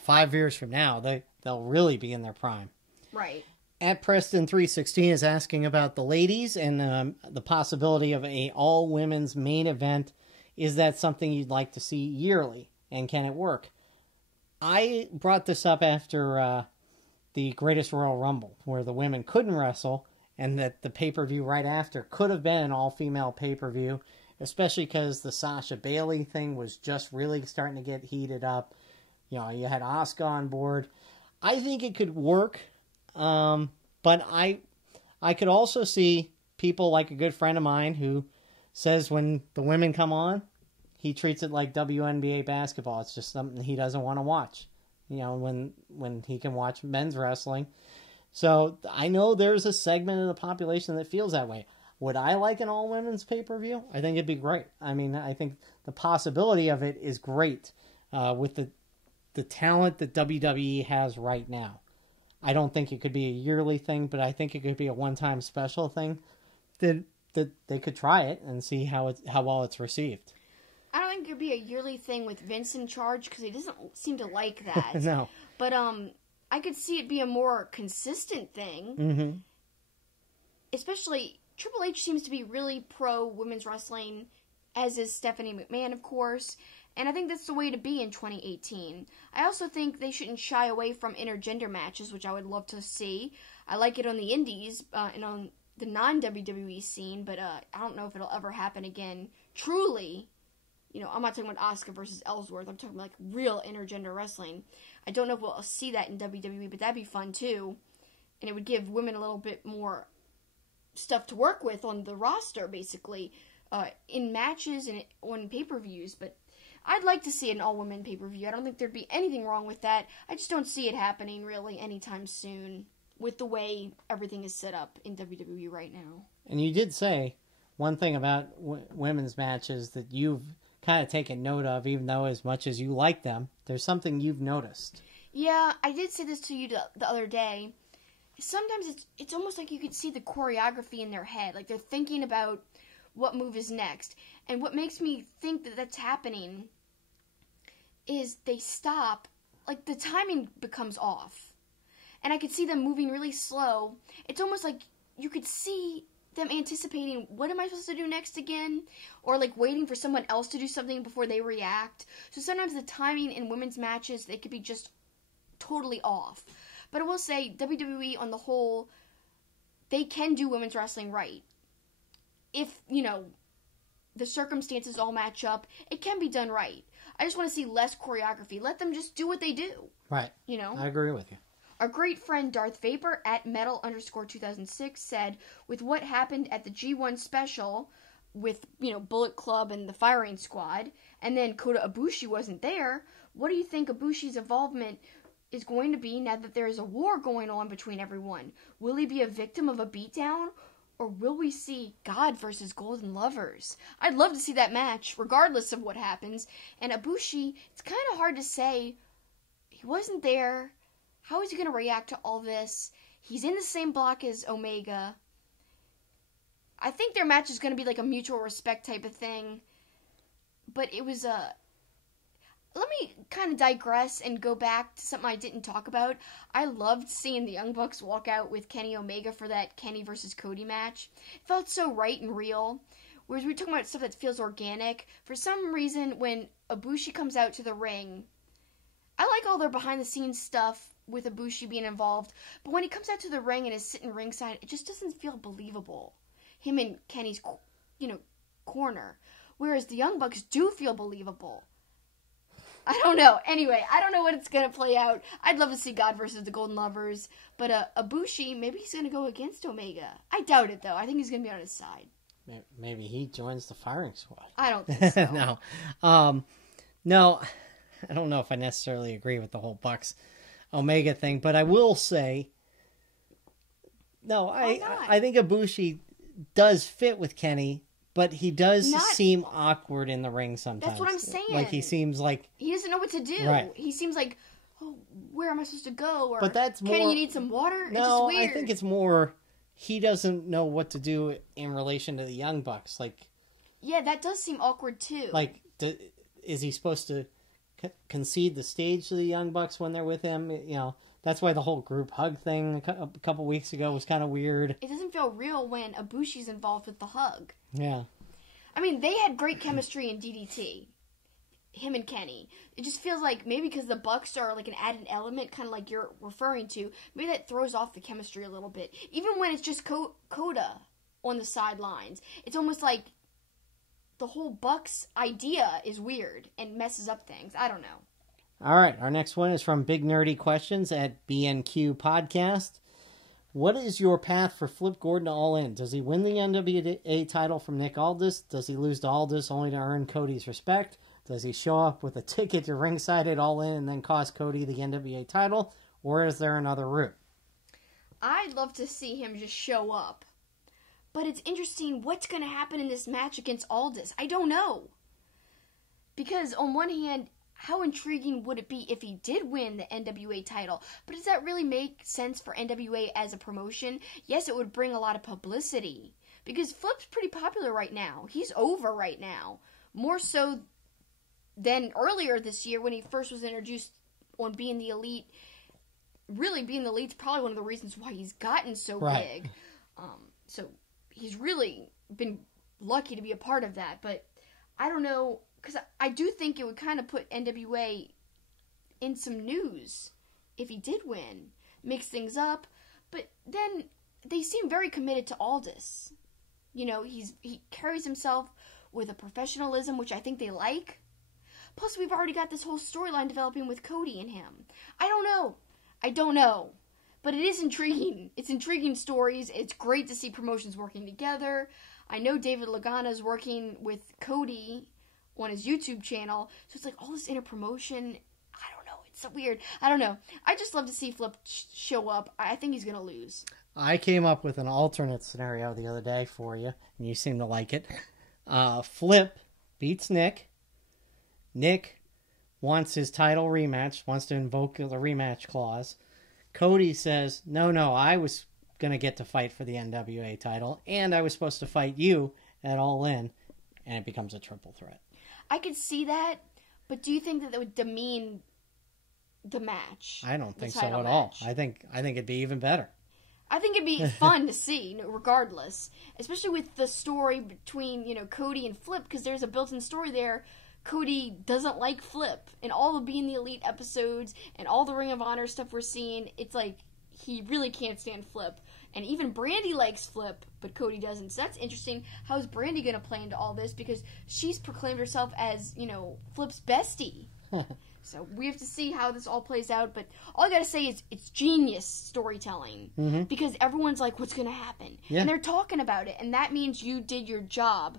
5 years from now, they'll really be in their prime. Right. At Preston316 is asking about the ladies and the possibility of a all-women's main event. Is that something you'd like to see yearly? And can it work? I brought this up after the Greatest Royal Rumble, where the women couldn't wrestle, and that the pay-per-view right after could have been an all-female pay-per-view, especially because the Sasha Bailey thing was just really starting to get heated up. You had Asuka on board. I think it could work. But I could also see people like a good friend of mine who says when the women come on, he treats it like WNBA basketball. It's just something he doesn't want to watch, when he can watch men's wrestling. So I know there's a segment of the population that feels that way. Would I like an all-women's pay-per-view? I think it'd be great. I mean, I think the possibility of it is great with the talent that WWE has right now. I don't think it could be a yearly thing, but I think it could be a one-time special thing that they could try it and see how well it's received. I don't think it could be a yearly thing with Vince in charge because he doesn't seem to like that. No. But I could see it be a more consistent thing. Mm-hmm. Especially, Triple H seems to be really pro women's wrestling, as is Stephanie McMahon, of course. And I think that's the way to be in 2018. I also think they shouldn't shy away from intergender matches, which I would love to see. I like it on the indies and on the non-WWE scene, but I don't know if it'll ever happen again. Truly, I'm not talking about Asuka versus Ellsworth. I'm talking about, real intergender wrestling. I don't know if we'll see that in WWE, but that'd be fun, too. And it would give women a little bit more stuff to work with on the roster, basically, in matches and on pay-per-views, but I'd like to see an all-women pay-per-view. I don't think there'd be anything wrong with that. I just don't see it happening really anytime soon with the way everything is set up in WWE right now. And you did say one thing about women's matches that you've kind of taken note of, even though as much as you like them, there's something you've noticed. Yeah, I did say this to you the other day. Sometimes it's almost like you could see the choreography in their head. Like they're thinking about what move is next. And what makes me think that that's happening is they stop, like the timing becomes off. And I could see them moving really slow. It's almost like you could see them anticipating, what am I supposed to do next again? Or like waiting for someone else to do something before they react. So sometimes the timing in women's matches, they could be just totally off. But I will say, WWE on the whole, they can do women's wrestling right. If, the circumstances all match up, it can be done right. I just want to see less choreography. Let them just do what they do. Right. I agree with you. Our great friend Darth Vapor at Metal_2006 said, with what happened at the G1 special with, Bullet Club and the Firing Squad, and then Kota Ibushi wasn't there, what do you think Ibushi's involvement is going to be now that there is a war going on between everyone? Will he be a victim of a beatdown? Or will we see Gawd versus Golden Lovers? I'd love to see that match, regardless of what happens. And Ibushi, it's kind of hard to say. He wasn't there. How is he going to react to all this? He's in the same block as Omega. I think their match is going to be like a mutual respect type of thing. But it was a... Let me kind of digress and go back to something I didn't talk about. I loved seeing the Young Bucks walk out with Kenny Omega for that Kenny versus Cody match. It felt so right and real. Whereas we're talking about stuff that feels organic. For some reason, when Ibushi comes out to the ring, I like all their behind-the-scenes stuff with Ibushi being involved. But when he comes out to the ring and is sitting ringside, it just doesn't feel believable. Him in Kenny's, corner. Whereas the Young Bucks do feel believable. I don't know. Anyway, I don't know what it's going to play out. I'd love to see Gawd versus the Golden Lovers. But Ibushi, maybe he's going to go against Omega. I doubt it, though. I think he's going to be on his side. Maybe he joins the Firing Squad. I don't think so. No, I don't know if I necessarily agree with the whole Bucks Omega thing. But I will say, I think Ibushi does fit with Kenny. But he does seem awkward in the ring sometimes. That's what I'm saying. Like, he seems like... He doesn't know what to do. Right. He seems like, where am I supposed to go? Or, but that's more... Kenny, you need some water? It's no, just weird. I think it's more... He doesn't know what to do in relation to the Young Bucks. Like... Yeah, that does seem awkward, too. Like, is he supposed to concede the stage to the Young Bucks when they're with him? That's why the whole group hug thing a couple weeks ago was kind of weird. It doesn't feel real when Ibushi's involved with the hug. Yeah. I mean, they had great chemistry in DDT. Him and Kenny. It just feels like maybe because the Bucks are like an added element, kind of like you're referring to, maybe that throws off the chemistry a little bit. Even when it's just Kota on the sidelines. It's almost like the whole Bucks idea is weird and messes up things. I don't know. All right, our next one is from Big Nerdy Questions at BNQ Podcast. What is your path for Flip Gordon to All In? Does he win the NWA title from Nick Aldis? Does he lose to Aldis only to earn Cody's respect? Does he show up with a ticket to ringside at All In and then cost Cody the NWA title? Or is there another route? I'd love to see him just show up. But it's interesting what's going to happen in this match against Aldis. I don't know. Because on one hand, how intriguing would it be if he did win the NWA title? But does that really make sense for NWA as a promotion? Yes, it would bring a lot of publicity. Because Flip's pretty popular right now. He's over right now. More so than earlier this year when he first was introduced on Being the Elite. Really, Being the Elite's probably one of the reasons why he's gotten so big. So he's really been lucky to be a part of that. But I don't know... Because I do think it would kind of put NWA in some news if he did win. Mix things up. But then they seem very committed to Aldis. He carries himself with a professionalism, which I think they like. Plus, we've already got this whole storyline developing with Cody and him. I don't know. But it is intriguing. It's intriguing stories. It's great to see promotions working together. I know David Lagana's working with Cody on his YouTube channel, so it's like all this inner promotion. I don't know, it's so weird. I don't know. I just love to see Flip show up. I think he's gonna lose. I came up with an alternate scenario the other day for you, and you seem to like it. Flip beats Nick. Nick wants his title rematch, wants to invoke the rematch clause. Cody says, no, I was gonna get to fight for the NWA title, and I was supposed to fight you at All In, and it becomes a triple threat. I could see that, but do you think that would demean the match? I don't think so at all. I think it'd be even better. I think it'd be fun to see, regardless. Especially with the story between, Cody and Flip, because there's a built-in story there. Cody doesn't like Flip. And all the Being the Elite episodes and all the Ring of Honor stuff we're seeing, it's like he really can't stand Flip. And even Brandy likes Flip, but Cody doesn't. So that's interesting. How is Brandy going to play into all this? Because she's proclaimed herself as, Flip's bestie. So we have to see how this all plays out. But all I got to say is it's genius storytelling. Mm-hmm. Because everyone's like, what's going to happen? Yeah. And they're talking about it. And that means you did your job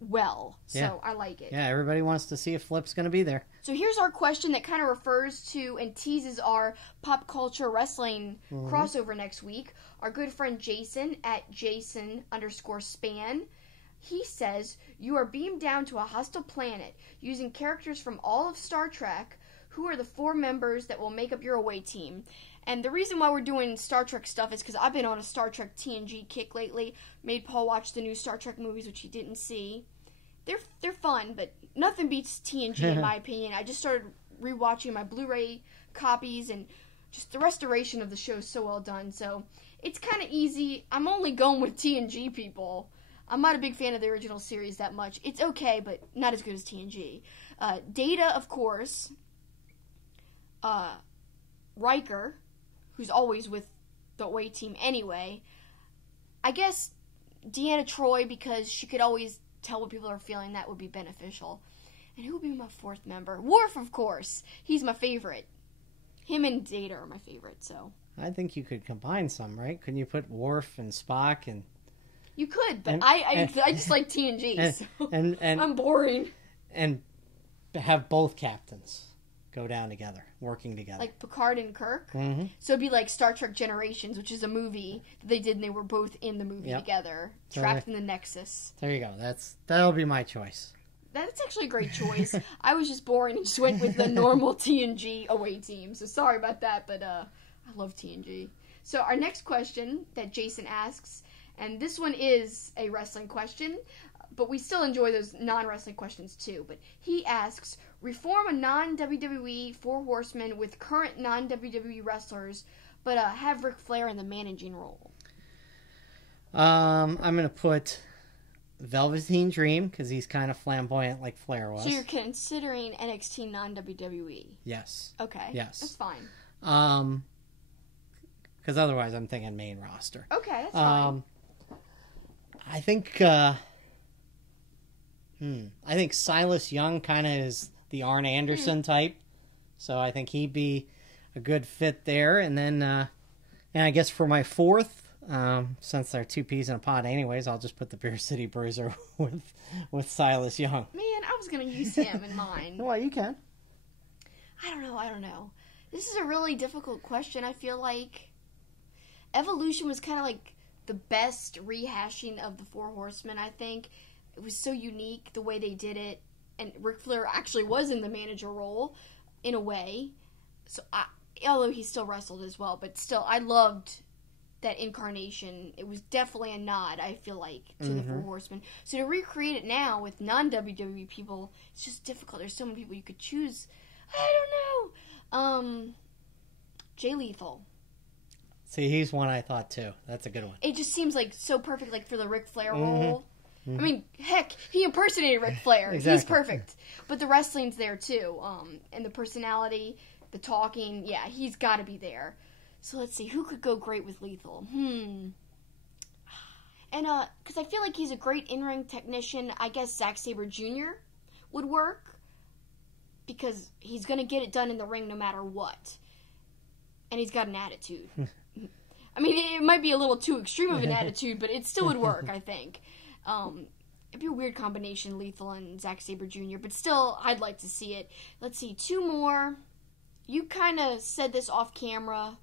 well. So Yeah. I like it. Yeah, everybody wants to see if Flip's going to be there. So here's our question that kind of refers to and teases our pop culture wrestling crossover next week. Our good friend Jason at Jason_span. He says, you are beamed down to a hostile planet using characters from all of Star Trek. Who are the 4 members that will make up your away team? And the reason why we're doing Star Trek stuff is because I've been on a Star Trek TNG kick lately. Made Paul watch the new Star Trek movies, which he didn't see. They're fun, but nothing beats TNG in my opinion. I just started rewatching my Blu-ray copies, and just the restoration of the show is so well done. So it's kind of easy. I'm only going with TNG people. I'm not a big fan of the original series that much. It's okay, but not as good as TNG. Data, of course. Riker, who's always with the away team anyway. I guess Deanna Troi, because she could always tell what people are feeling. That would be beneficial. And who would be my 4th member? Worf, of course. He's my favorite. Him and Data are my favorite, so. I think you could combine some, right? Couldn't you put Worf and Spock and... You could, but I just like TNG, so and I'm boring. And have both captains go down together, working together. Like Picard and Kirk? Mm-hmm. So it'd be like Star Trek Generations, which is a movie that they did, and they were both in the movie together, trapped in the Nexus. There you go. That'll be my choice. That's actually a great choice. I was just boring and just went with the normal TNG away team, so sorry about that, but I love TNG. So our next question that Jason asks, and this one is a wrestling question, but we still enjoy those non-wrestling questions too. But he asks, reform a non-WWE 4 Horsemen with current non-WWE wrestlers, but have Ric Flair in the managing role. I'm going to put Velveteen Dream, because he's kind of flamboyant like Flair was. So you're considering NXT non-WWE? Yes. Okay. Yes. That's fine. Because otherwise I'm thinking main roster. Okay, that's fine. I think Silas Young kind of is the Arn Anderson type, so I think he'd be a good fit there. And then, and I guess for my 4th, since they're 2 peas in a pod anyways, I'll just put the Beer City Bruiser with Silas Young. Man, I was gonna use him in mine. Well, you can. I don't know. This is a really difficult question. I feel like Evolution was kind of like the best rehashing of the 4 Horsemen, I think. It was so unique the way they did it. And Ric Flair actually was in the manager role, in a way. So, although he still wrestled as well. But still, I loved that incarnation. It was definitely a nod, I feel like, to the 4 Horsemen. So to recreate it now with non-WWE people, it's just difficult. There's so many people you could choose. I don't know. Jay Lethal. See, he's one I thought too. That's a good one. It just seems like so perfect, like for the Ric Flair role. I mean, heck, he impersonated Ric Flair. Exactly. He's perfect. But the wrestling's there too, and the personality, the talking. Yeah, he's got to be there. So let's see, who could go great with Lethal? And because I feel like he's a great in-ring technician. I guess Zack Sabre Jr. would work because he's gonna get it done in the ring no matter what, and he's got an attitude. I mean, it might be a little too extreme of an attitude, but it still would work, I think. It'd be a weird combination, Lethal and Zack Sabre Jr., but still, I'd like to see it. Let's see, 2 more. You kind of said this off camera.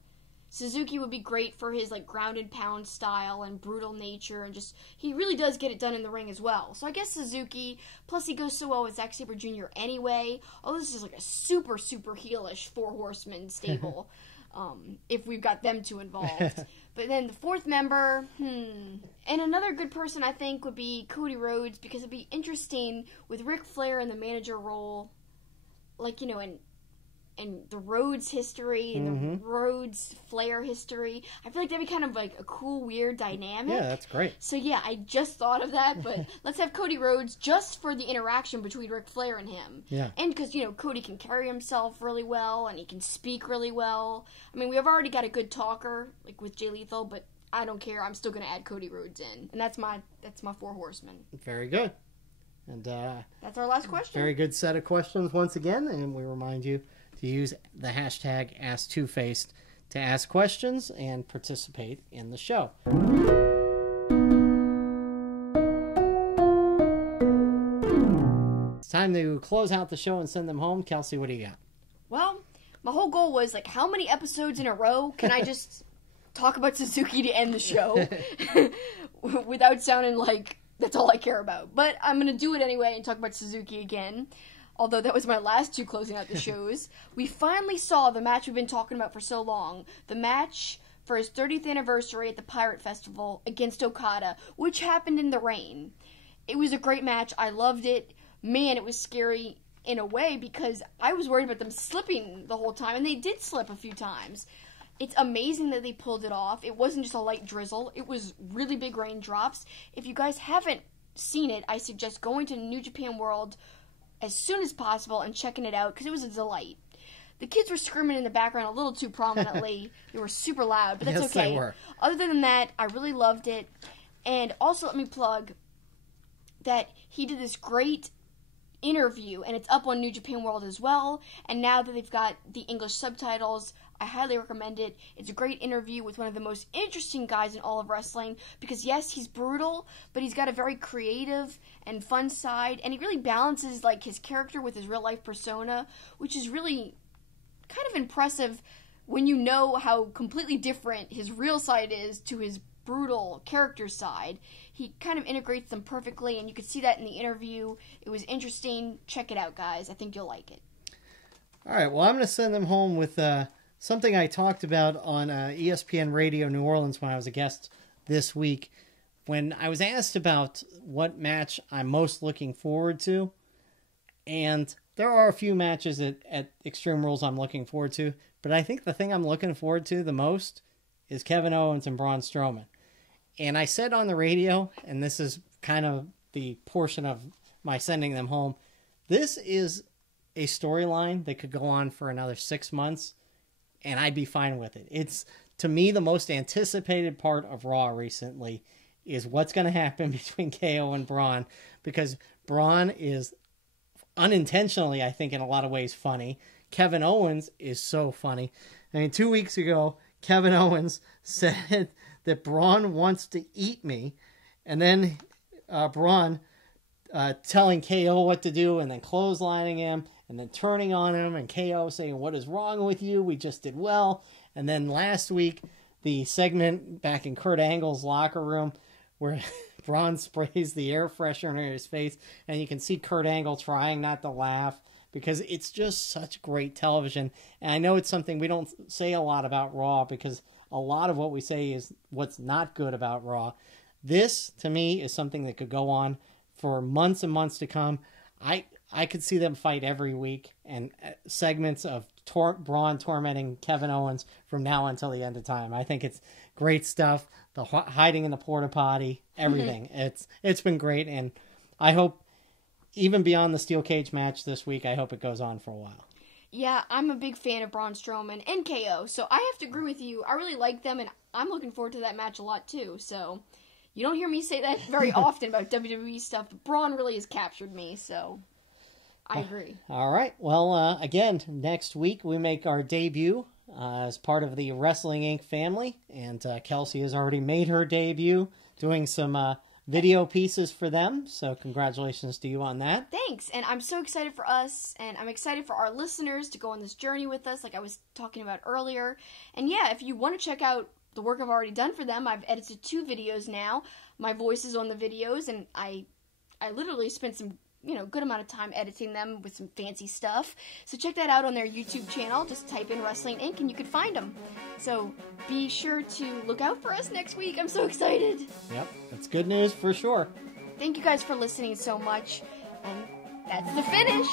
Suzuki would be great for his, like, ground and pound style and brutal nature, and just, he really does get it done in the ring as well. So I guess Suzuki, plus he goes so well with Zack Sabre Jr. anyway. Oh, this is like a super, super heelish 4 Horsemen stable. If we've got them two involved. But then the 4th member, and another good person I think would be Cody Rhodes, because it'd be interesting with Ric Flair in the manager role, like, in and the Rhodes history and the Rhodes Flair history. I feel like that'd be kind of like a cool, weird dynamic. Yeah, that's great. So yeah, I just thought of that, but let's have Cody Rhodes just for the interaction between Ric Flair and him. Yeah. And because, you know, Cody can carry himself really well, and he can speak really well. I mean, we've already got a good talker, like with Jay Lethal, but I don't care. I'm still going to add Cody Rhodes in. And that's my 4 horsemen. Very good. And that's our last question. Very good set of questions once again, and we remind you to use the hashtag #AskTwoFaced to ask questions and participate in the show. It's time to close out the show and send them home. Kelsi, what do you got? Well, my whole goal was, like, how many episodes in a row can I just talk about Suzuki to end the show without sounding like that's all I care about? But I'm going to do it anyway and talk about Suzuki again. Although that was my last 2 closing out the shows. We finally saw the match we've been talking about for so long. The match for his 30th anniversary at the Pirate Festival against Okada, which happened in the rain. It was a great match. I loved it. Man, it was scary in a way because I was worried about them slipping the whole time, and they did slip a few times. It's amazing that they pulled it off. It wasn't just a light drizzle. It was really big raindrops. If you guys haven't seen it, I suggest going to New Japan World as soon as possible and checking it out because it was a delight. The kids were screaming in the background a little too prominently. They were super loud, but that's yes, okay. They were. Other than that, I really loved it. And also let me plug that he did this great interview, and it's up on New Japan World as well. And now that they've got the English subtitles, I highly recommend it. It's a great interview with one of the most interesting guys in all of wrestling because, yes, he's brutal, but he's got a very creative and fun side, and he really balances like his character with his real-life persona, which is really kind of impressive when you know how completely different his real side is to his brutal character side. He kind of integrates them perfectly, and you could see that in the interview. It was interesting. Check it out, guys. I think you'll like it. All right, well, I'm going to send them home with something I talked about on ESPN Radio New Orleans when I was a guest this week. When I was asked about what match I'm most looking forward to, and there are a few matches at Extreme Rules I'm looking forward to, but I think the thing I'm looking forward to the most is Kevin Owens and Braun Strowman. And I said on the radio, and this is kind of the portion of my sending them home, this is a storyline that could go on for another 6 months, and I'd be fine with it. It's, to me, the most anticipated part of Raw recently is what's going to happen between KO and Braun, because Braun is unintentionally, I think, in a lot of ways funny. Kevin Owens is so funny. I mean, 2 weeks ago, Kevin Owens said that Braun wants to eat me, and then Braun telling KO what to do, and then clotheslining him, and then turning on him, and KO saying, "What is wrong with you? We just did well." And then last week, the segment back in Kurt Angle's locker room where Braun sprays the air freshener in his face, and you can see Kurt Angle trying not to laugh because it's just such great television. And I know it's something we don't say a lot about Raw because a lot of what we say is what's not good about Raw. This, to me, is something that could go on for months and months to come. I could see them fight every week and segments of Braun tormenting Kevin Owens from now until the end of time. I think it's great stuff. The hiding in the porta potty, everything. It's been great, and I hope even beyond the steel cage match this week, I hope it goes on for a while. Yeah, I'm a big fan of Braun Strowman and KO, so I have to agree with you. I really like them, and I'm looking forward to that match a lot too. So you don't hear me say that very often about WWE stuff, but Braun really has captured me, so I agree. All right. Well, again, next week we make our debut as part of the Wrestling Inc. family, and Kelsi has already made her debut doing some video pieces for them, so congratulations to you on that. Thanks, and I'm so excited for us, and I'm excited for our listeners to go on this journey with us, like I was talking about earlier. And yeah, if you want to check out the work I've already done for them, I've edited 2 videos now. My voice is on the videos, and I literally spent some good amount of time editing them with some fancy stuff. So check that out on their YouTube channel. Just type in Wrestling Inc. and you can find them. So be sure to look out for us next week. I'm so excited. Yep, that's good news for sure. Thank you guys for listening so much. And that's the finish.